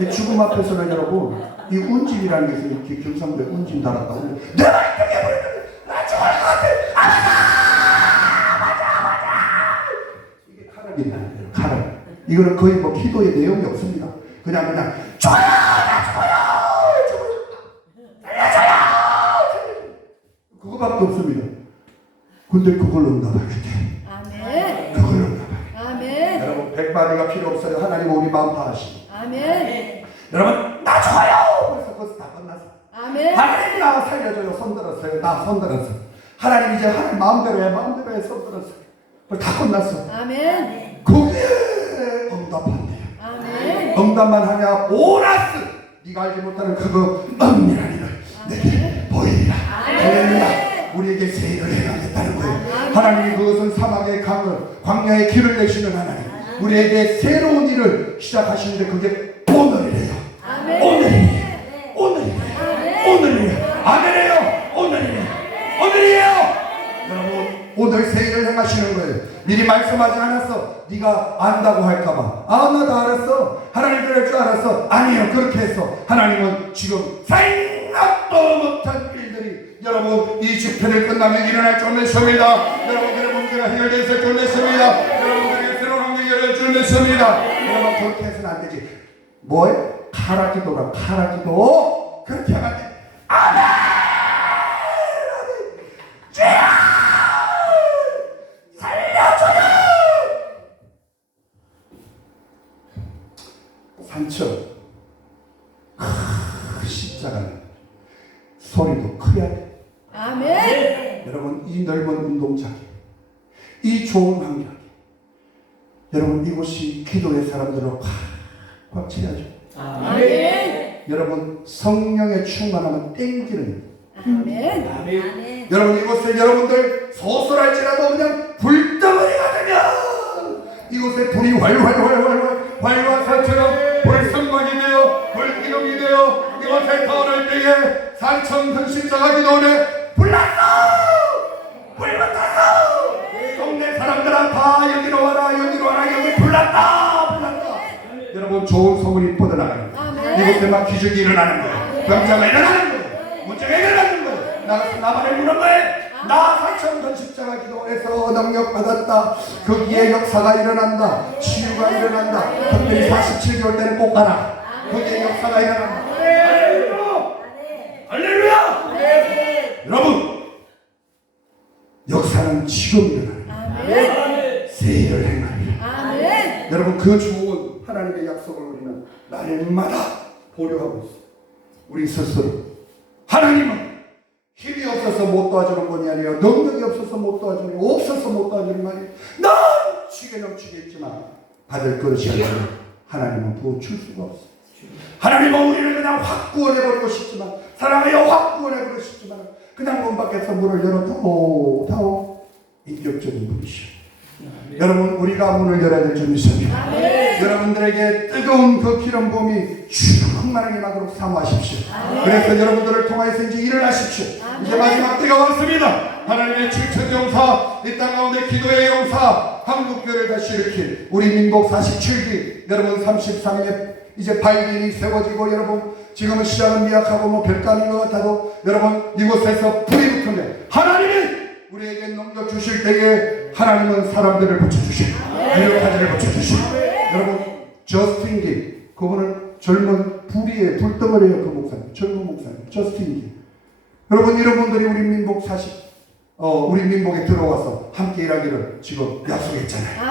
이 죽음 앞에서는 여러분, 이 운짐이라는 게 있어요. 이렇게 경상도에 운짐 달았다고. 내 말이 그게 뭐였는데, 나 죽을 것 같아. 맞아. 이게 카락이에요. 카락. 이거는 거의 뭐 기도의 내용이 없습니다. 그냥 죽어요, 나 죽어요. 살려줘요. 그거밖에 없습니다. 근데 그걸 응답하겠대. 아멘. 그걸 응답하겠대. 아멘. 여러분, 백마디가 필요 없어요. 하나님 우리 마음 다 아시고. 아멘. 여러분, 나 죽어요. 그래서 거기서 다 끝났어. 아멘. 하나님 나 살려줘요. 손들었어요. 나 손들었어. 하나님 이제 하나님 마음대로 해. 손들었어요. 다 끝났어. 아멘. 그게 응답한대요. 아멘. 응답만 하냐 보너스. 네가 알지 못하는 그거 은밀한 일을 내게 보이리라. 할렐루야. 우리에게 새 일을 행하겠다는 거예요. 하나님이 그것은 사막의 강을 광야의 길을 내시는 하나님. 우리에게 새로운 일을 시작하시는데 그게 오늘이래요. 오늘이에요. 오늘이에요. 여러분, 오늘 새 일을 행하시는 거예요. 미리 말씀하지 않았어. 네가 안다고 할까봐. 나 다 알았어. 하나님 그럴 줄 알았어. 아니요, 그렇게 했어. 하나님은 지금 생각도 못한 일들이 여러분 이 집회를 끝나면 일어날 줄 믿습니다. 여러분들의 문제가 해결될 줄 믿습니다. 여러분들에게 새로운 환경이 열릴 줄 믿습니다. 여러분 그렇게 해서는 안 되지. 뭐예요? 카라기도라. 카라기도 그렇게 하면 안 돼. 아멘. 살려줘요. 산처 십자가는 소리도 커야 돼. 아멘. 여러분 이 넓은 운동장에 이 좋은 환경에 여러분 이곳이 기도의 사람들로 꽉 채워져. 아멘. 여러분 성령의 충만함은 땡기는. 아멘. 여러분 이곳에 여러분들 소설할지라도 그냥 불덩어리가 되면 이곳에 불이 활활 산처럼 불성막이 되어 불기둥이 되어 이곳에 타오를 때에 산천큰 십자가 기도원에 불났어. 불 붙었어. 동네 사람들아 다 여기로 와라 여기 불났다. 여러분 좋은 소문이 뻗어나가는 거예요. 이곳에 막 기적이 일어나는 거예요. 병자가 일어나는 거예요. 문제가 일어나는 거예요. 나만을 무는 거예요. 나 산천큰 십자가 기도원에서 능력받았다. 거기에 역사가 일어난다. 치유가 일어난다. 특별히 47개월 때는 꼭 가라. 거기에 역사가 일어난다. 할렐루야. 여러분 역사는 지금 일어나는 새 일을 행하리라. 여러분 그 좋은 하나님의 약속을 우리는 날마다 보려하고 있어요. 우리 스스로 하나님은 힘이 없어서 못 도와주는 분이 아니에요. 능력이 없어서 못 도와주는 없어서 못 도와주는 거 아니에요. 넘치게 있지만 받을 것이 아니라 하나님은 부어줄 수가 없어요. 하나님은 우리를 그냥 확 구원해버리고 싶지만 사랑하여 확 구원해버리고 싶지만 그냥 문 밖에서 문을 열어다오 인격적인 분이시오. 여러분 우리가 문을 열어야 될 줄 믿습니다. 여러분들에게 뜨거운 그 기름 부음이 충만하게 나도록 사모하십시오. 그래서 여러분들을 통하여서 이제 일어나십시오. 이제 마지막 때가 왔습니다. 하나님의 출천 용사, 이 땅 가운데 기도의 용사, 한국교회를 다시 일으킨 우리 민복 47기 여러분 33일에 이제 발길이 세워지고 여러분 지금은 시작은 미약하고 뭐 별거 아닌 것 같아도 여러분 이곳에서 불이 붙으면 하나님이 우리에게 능력 주실 때에 하나님은 사람들을 붙여주시고 유력한들을 붙여주시고 여러분 저스틴 기 그분은 젊은 불의의 불덩어리예요. 그 목사님 젊은 목사님 저스틴 기 여러분 이런 분들이 우리 민복 우리 민복에 들어와서 함께 일하기를 지금 약속했잖아요.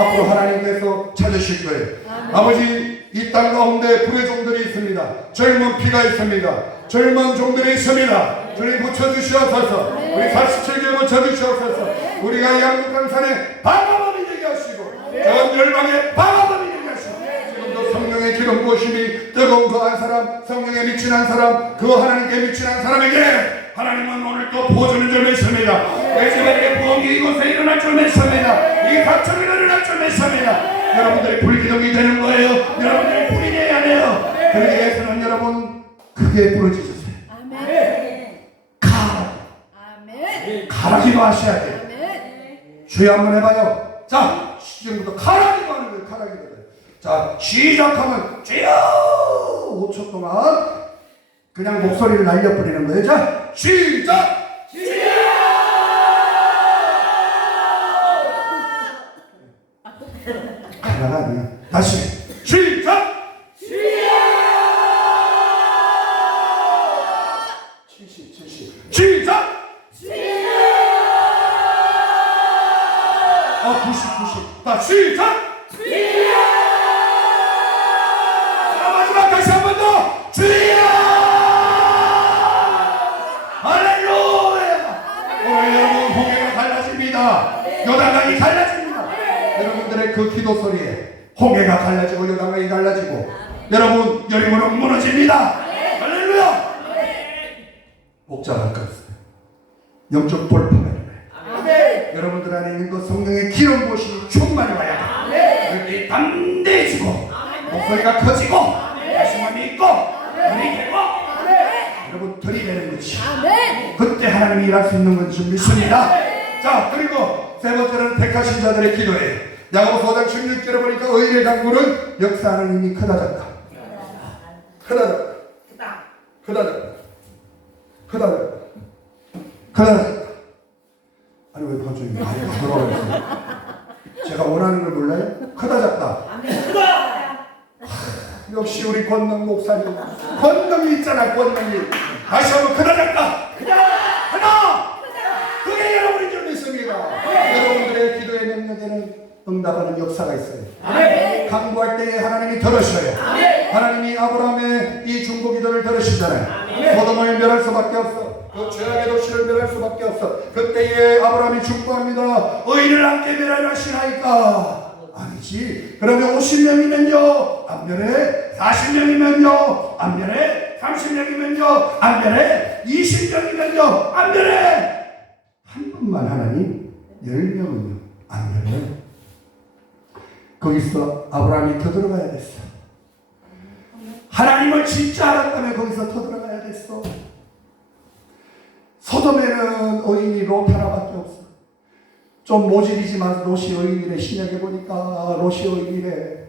앞으로 하나님께서 찾으실 거예요. 아버지 이 땅 가운데 불의 종들이 있습니다. 젊은 피가 있습니다. 젊은 종들이 있습니다. 주님 붙여주시옵소서. 우리 47개 붙여주시옵소서. 우리가 양육강산에 방어범이 되게 하시고 전 열방에 방어범이 되게 하시고 지금도 성령의 기름 부으심이 뜨거운 그 한 사람, 성령에 미친 한 사람, 그 하나님께 미친 한 사람에게 하나님은 오늘 또 부어주는 줄 믿습니다. 내 집에 부흥이 이곳에 일어날 줄 믿습니다. 이 각처에 일어날 줄 믿습니다. 여러분들이 불기둥이 되는 거예요. 여러분들이 불이 돼야 돼요. 그러기 위해서는 여러분 크게 부르짖으세요. 아멘. 아멘. 가라기도 하셔야 돼요. 아멘. 주여 한번 해봐요. 자, 지금부터 가라기도 하는 거예요. 가라기도 해요. 자, 시작하면 주여 5초 동안 그냥 목소리를 날려버리는 거예요. 자, 시작! 가라가 아니야. 다시 시작! 시작! 90. 다 시작! 자, 마지막 다시 한 번 더! 주여! 할렐루야! 오늘 여러분 홍해가 갈라집니다. 요단강이 갈라집니다. 여러분들의 그 기도 소리에 홍해가 갈라지고 요단강이 갈라지고 여러분 여리고는 무너집니다. 할렐루야! 복잡할 것 없어요. 영적 돌파가 일어나요. 여러분들 안에 있는 그 성령의 기름 부으심이 충만히 와야 돼요. 여기 담대해지고 목소리가 커지고 자신감이 있고 눈이 되고 여러분 들이대는 것이 그때 하나님이 일할 수 있는 건지 믿습니다. 자, 그리고 세 번째는 택하신 자들의 기도예요. 야고보서 5장 16절에 보니까 의인의 강구는 역사하는 힘이 크다 작다. 크다 작다. 크다 작다. 크다 작다. 크다 작다. 아니 왜 갑자기 말이 돌아가요? 제가 원하는 걸 몰라요? 크다 작다. 역시 우리 권능 목사님 권능이 있잖아. 권능이 다시 한번 크다 작다. 크다. 그게 여러분인 줄 믿습니다. 여러분들의 기도의 능력에는 응답하는 역사가 있어요. 강구할 때에 하나님이 들으셔요. 하나님이 아브라함의 이 중보 기도를 들으시잖아요. 소돔을 멸할 수밖에 없어. 그 죄악의 도시를 멸할 수밖에 없어. 그때에 아브라함이 중보합니다. 의인을 함께 멸하시나이까? 아니지. 그러면 50명이면요 안 멸해. 40명이면요 안 멸해. 30명이면요 안 멸해. 20명이면요 안 멸해. 한 분만 하나님 10명은요 안 멸해. 거기서 아브라함이 더 들어가야 됐어. 하나님을 진짜 알았다면 거기서 더 들어가야 됐어. 소돔에는 의인이 롯 하나밖에 없어. 좀 모질이지만 롯이 의인이래. 신약에 보니까 롯이 의인이래.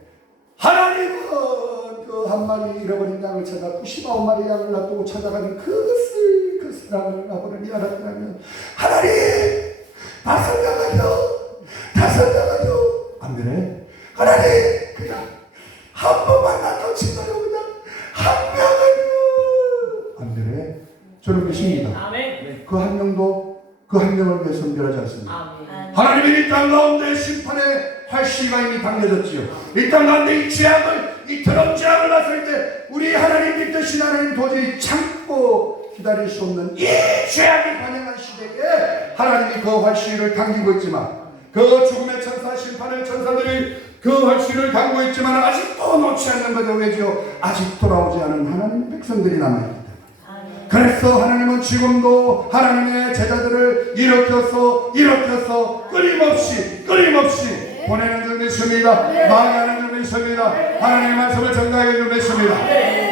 하나님은 그 한 마리 잃어버린 양을 찾아 99마리 양을 놔두고 찾아가는 그 사랑을 아버님이 알았다면 하나님 다섯 명은요 안 그래? 하나님 그냥 한 번만 놔두시나요? 그냥 한 명은요 안 그래? 저는 믿습니다. 그 한 명도 그 한 명을 위해서 변하지 않습니다. 하나님이 이 땅 가운데 심판의 활시가 이미 당겨졌지요. 이 땅 가운데 이 죄악을, 이 더러운 죄악을 봤을 때 우리 하나님 믿으신 하나님 도저히 참고 기다릴 수 없는 이 죄악이 관영한 시대에 하나님이 그 활시를 당기고 있지만 그 죽음의 천사, 심판의 천사들이 그 활시를 당기고 있지만 아직도 놓지 않는 거죠. 왜죠? 아직 돌아오지 않은 하나님의 백성들이 남아있기. 그래서 하나님은 지금도 하나님의 제자들을 일으켜서 끊임없이 보내는 줄 믿습니다. 망하는 줄 믿습니다. 하나님의 말씀을 전가해 줄 믿습니다.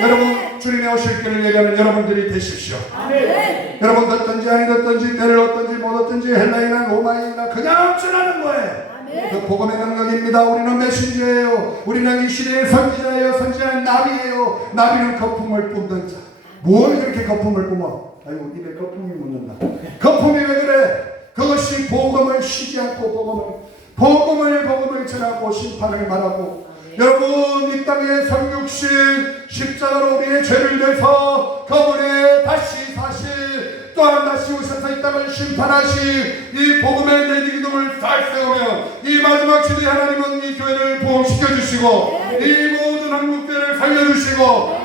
여러분 주님의 오실 길을 얘기하는 여러분들이 되십시오. 여러분 듣든지 아니 듣든지 때를 얻든지 못 얻든지 헬라이나 로마이나 그냥 전하는 거예요. 그 복음의 능력입니다. 우리는 메신저예요. 우리는 이 시대의 선지자예요. 선지자는 나비예요. 나비는 거품을 뿜는 자. 뭘 그렇게 거품을 뿜어? 아이고 입에 거품이 묻는다. 거품이 왜 그래? 그것이 복음을 쉬지 않고 복음을 전하고 심판을 말하고 여러분 이 땅에 성육신 십자가로 우리의 죄를 내서 거물에 다시 사실 또한 다시 오셔서 이 땅을 심판하시 이 복음의 내기둥을 잘 세우며 이 마지막 시대에 하나님은 이 교회를 보험시켜 주시고 이 모든 한국교회를 살려주시고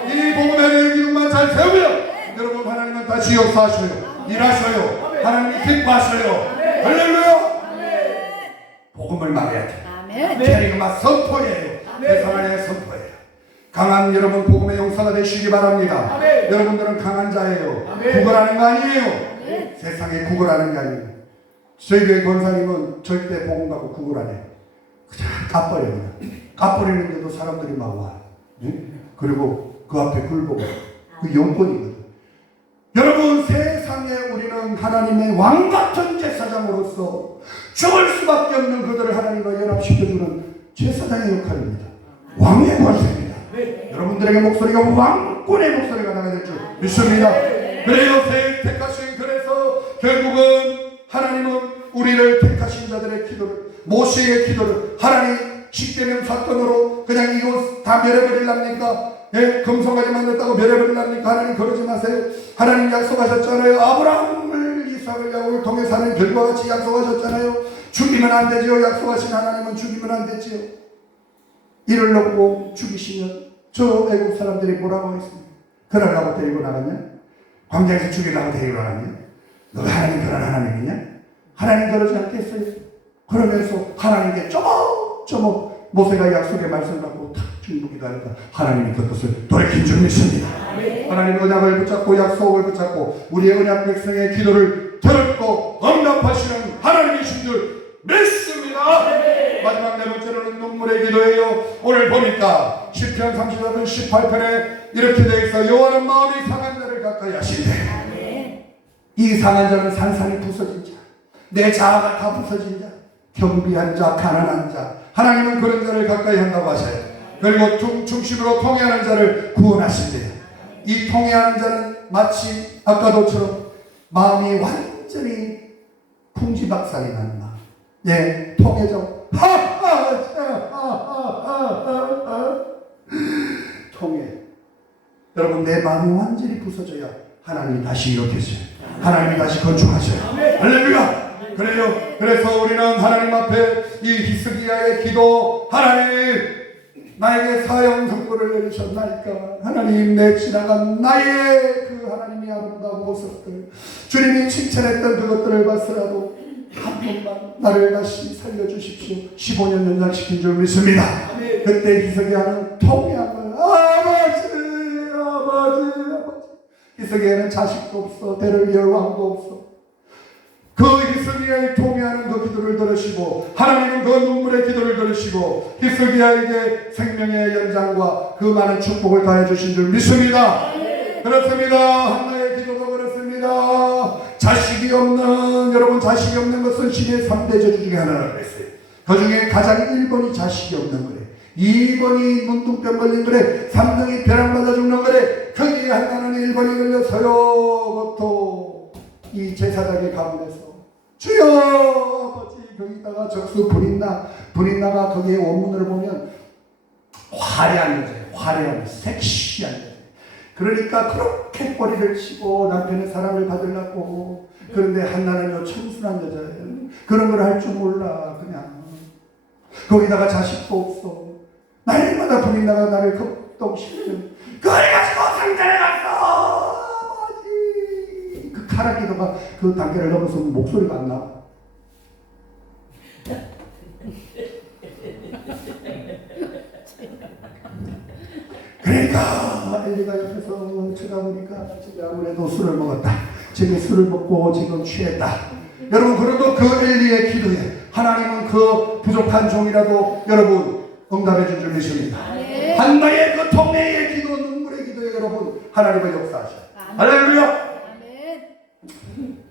이 복음의 내 기둥만 잘 세우면 여러분 하나님은 다시 역사하셔요. 일하셔요. 하나님이 기뻐하셔요. 할렐루야. 복음을 말해야 돼. 아멘. 캐리그마 선포예요. 세상 안에 선포예요. 강한 여러분 복음의 용사가 되시기 바랍니다. 여러분들은 강한 자예요. 구걸하는 거 아니에요. 세상에 구걸하는 게 아니에요. 저희 교회 권사님은 절대 복음 갖고 구걸 안 해요. 그냥 까버려요. 그냥. 까버리는데도 사람들이 막 와. 그리고 그 앞에 굴복을. 그 용건이거든. 여러분 세상에 우리는 하나님의 왕같은 제사장으로서 죽을 수밖에 없는 그들을 하나님과 연합시켜주는 제사장의 역할입니다. 왕의 권세입니다. 여러분들에게 목소리가 왕권의 목소리가 나가야 될 줄 믿습니다. 그래요. 택하신 그래서 결국은 하나님은 우리를 택하신 자들의 기도를 모세의 기도를 하나님 십계명 사건으로 그냥 이거 다 멸해버리랍니까? 예, 금송아지 만들었다고 멸해버리랍니까? 하나님 그러지 마세요. 하나님 약속하셨잖아요. 아브라함을 이삭을 야곱을 통해서 하는 결과와 같이 약속하셨잖아요. 죽이면 안 되지요. 약속하신 하나님은 죽이면 안 되지요. 이를 놓고 죽이시면 저 애국 사람들이 뭐라고 하겠습니까? 그러려고 데리고 나갔냐? 광장에서 죽이려고 데리고 나갔냐? 너가 하나님 그런 하나님이냐? 하나님 그러지 않겠어요? 그러면서 하나님께 쪼목쪼목 모세가 약속의 말씀을 갖고 탁 중보기도 하니까 하나님이 그 뜻을 돌이킨 줄 믿습니다. 하나님의 언약을 붙잡고 약속을 붙잡고 우리의 언약 백성의 기도를 들었고 응답하시는 하나님이신 줄 믿습니다. 마지막 네 번째로는 눈물의 기도예요. 오늘 보니까 시편 34편 18편에 이렇게 되어 있어. 여호와는 마음이 상한 자를 가까이 하시되 이 상한 자는 산산이 부서진 자, 내 자아가 다 부서진 자, 겸비한 자, 가난한 자, 하나님은 그런 자를 가까이 한다고 하셔요. 그리고 중심으로 통회하는 자를 구원하신대요. 이 통회하는 자는 마치 아까도처럼 마음이 완전히 풍지박산이 나는 마음. 예, 통회죠. 통회. 여러분 내 마음이 완전히 부서져야 하나님이 다시 일으켜져요. 하나님이 다시 건축하셔요. 할렐루야. 그래요. 그래서 우리는 하나님 앞에 이 히스기야의 기도, 하나님 나에게 사형 선고를 내리셨나이까. 하나님 내 지나간 나의 그 하나님이 아름다운 모습들, 주님이 칭찬했던 그것들을 봤으라도 한 번만 나를 다시 살려주십시오. 15년 연장시킨 줄 믿습니다. 그때 히스기야는 통회함을 아버지 히스기야는 자식도 없어, 대를 이을 왕도 없어. 그 히스기야의 통회하는 그 기도를 들으시고 하나님은 그 눈물의 기도를 들으시고 히스기야에게 생명의 연장과 그 많은 축복을 다해 주신 줄 믿습니다. 그렇습니다. 한나의 기도도 그렇습니다. 자식이 없는, 여러분 자식이 없는 것은 신의 3대 저주 중에 하나라고 그랬어요. 그 중에 가장 1번이 자식이 없는 거래, 2번이 문둥병 걸린 거래, 3등이 벼랑맞아 죽는 거래. 거기에 한나는 1번이 걸려서요. 그것도 이 제사장의 가문에서 주여 아버지 거기다가 적수 불인나가 거기에 원문을 보면 화려한 여자예요. 화려한 섹시한 여자예요. 그러니까 그렇게 꼬리를 치고 남편의 사랑을 받으려고. 그런데 한나는요 청순한 여자예요. 그런 걸 할 줄 몰라. 그냥 거기다가 자식도 없어. 날마다 불인나가 나를 걱동시키는 그걸 가지고 상자를 갔어. 아버지 그 카라기도가 그 단계를 넘어서 목소리가 안 나와. 그러니까 엘리가 옆에서 쳐다보니까 저기 아무래도 술을 먹었다. 저기 술을 먹고 지금 취했다. 여러분 그래도 그 엘리의 기도에 하나님은 그 부족한 종이라도 여러분 응답해 줄 줄 믿습니다. 한나의 그 통회의 기도, 눈물의 기도에 여러분 하나님은 역사하셔요. 할렐루야.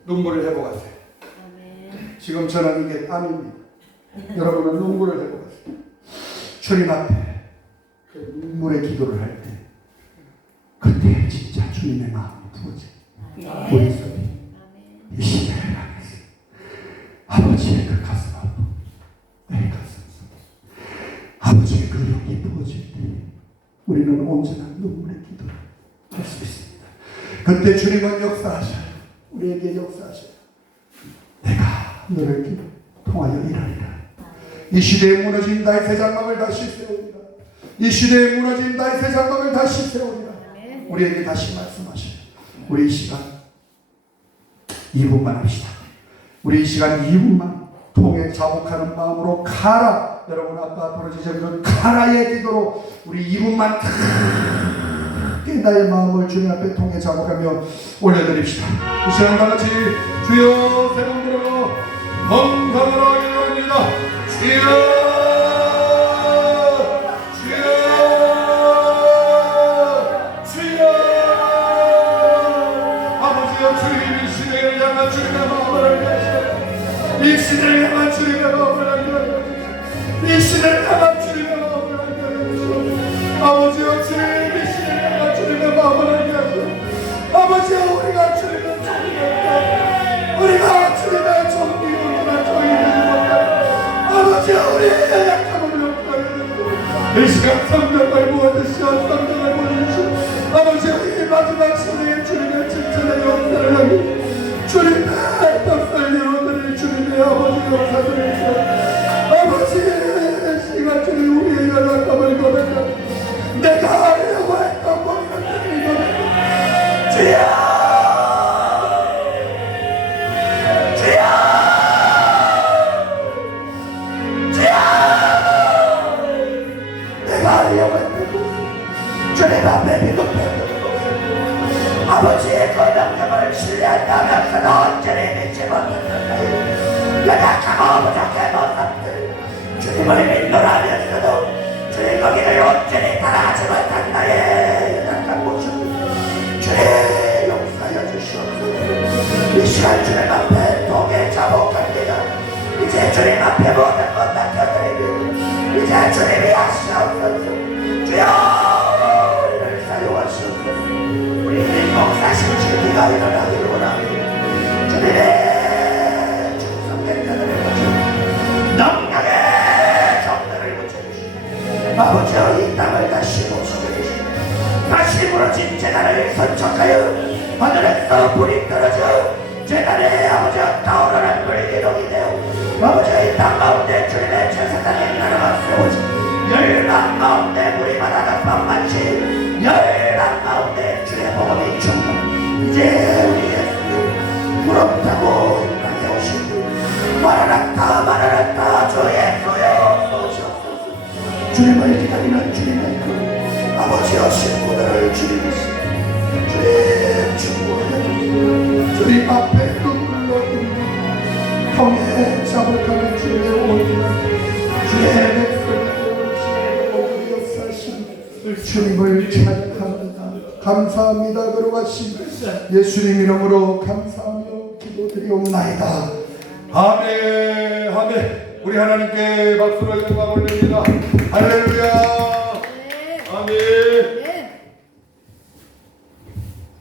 눈물을 회복하세요. 지금 저는 이게 땀입니다. 여러분은 눈물을 회복하세요. 주님 앞에 그 눈물의 기도를 할 때 그때 진짜 주님의 마음이 부어져요. 우리 속에 이 시대를 향해서 아버지의 그 가슴 아파, 내 가슴 속에 아버지의 그 영이 부어질 때 우리는 언제나 눈물의 기도를 할 수 있습니다. 그때 주님은 역사하셔요. 우리에게 역사하셔요. 내가 너를 통하여 일하리라. 이 시대에 무너진 나의 새 장막을 다시 세우리라. 이 시대에 무너진 나의 새 장막을 다시 세우리라. 우리에게 다시 말씀하셔요. 우리 이 시간 2분만 합시다. 우리 이 시간 2분만 통해 자복하는 마음으로 가라. 여러분 아까 부르짖은 가라의 기도로 우리 2분만 크게 나의 마음을 주님 앞에 통해 자복하며 올려드립시다. 이 시간 다같이 주여 세 번 부르고 건강으로 일어납니다. 주여 이 시대를 향한 주님의 마음을 알게 하시고 이 시대를 향한 주님의 마음을 알게 하시고 아버지여 주님 이 시대를 향한 주님의 마음을 알게 하시고 아버지여 우리가 주님의 종이었다 우리가 주님의 종이었다 종이었다 아버지여 우리의 약함을 용서하여 이 시간 성령을 부어주시오 성령을 부어주시오 아버지여 이 마지막 시대에 주님의 칭찬의 역사를 하기 주님의 떡살 이루어드릴 주님의 아버지 역사들이시오 아버지 시간 주님 우리의 연약함을 고백하 내가 하려고 했던 모든 것들을 고백하 주여 주여 주여 내가 하려고 했던 것 주님 앞에 비겁했던 아버지의 거듭남을 신뢰한다면서도 언제나 믿지 못했는데 연약하고 부족해 못한들 주님을 믿노라면서도 주님 거기를 온전히 따라가지 못한 나의 연약한 모습 주님 용서하여 주시옵소서 이 시간 주님 앞에 통해 자복합니다 이제 주님 앞에 모든 것 맡겨드리며 이제 주님이 하시옵소서 주여 우리를 사용하시옵소서 우리 민목사신 주기가 일어나기를 원합니다. 주님의 충성된 자들을 거쳐 능력의 정들을 붙여주시고 아버지여 이 땅을 다시 복수해주시고 다시 무너진 재단을 선척하여 하늘에서 불이 떨어져 재단에 아버지여 타오르는 불기둥이 되어 아버지여 이 땅 가운데 주님의 제사장의 나라가 세워지고 열방 가운데 물이 바다가 빵만치 열방 가운데 주의 복음이 충만 이제 우리 예수님 부럽다고 인간에 오시고 마라나타 주 예수여 오시옵소서 주님을 기다리는 주님의 그 아버지여 식구들을 주님이시 주님 충고하여 주시고 주님 앞에 눈물로 평에 자복하는 주님의 온유한 주의 백성을 주님을 찬양합니다. 감사합니다. 걸어가신 예수님 이름으로 감사하며 기도드리옵나이다. 아멘. 아멘. 우리 하나님께 박수로 영광 올립니다. 할렐루야. 아멘.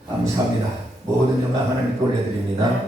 감사합니다. 모든 영광 하나님께 올려드립니다.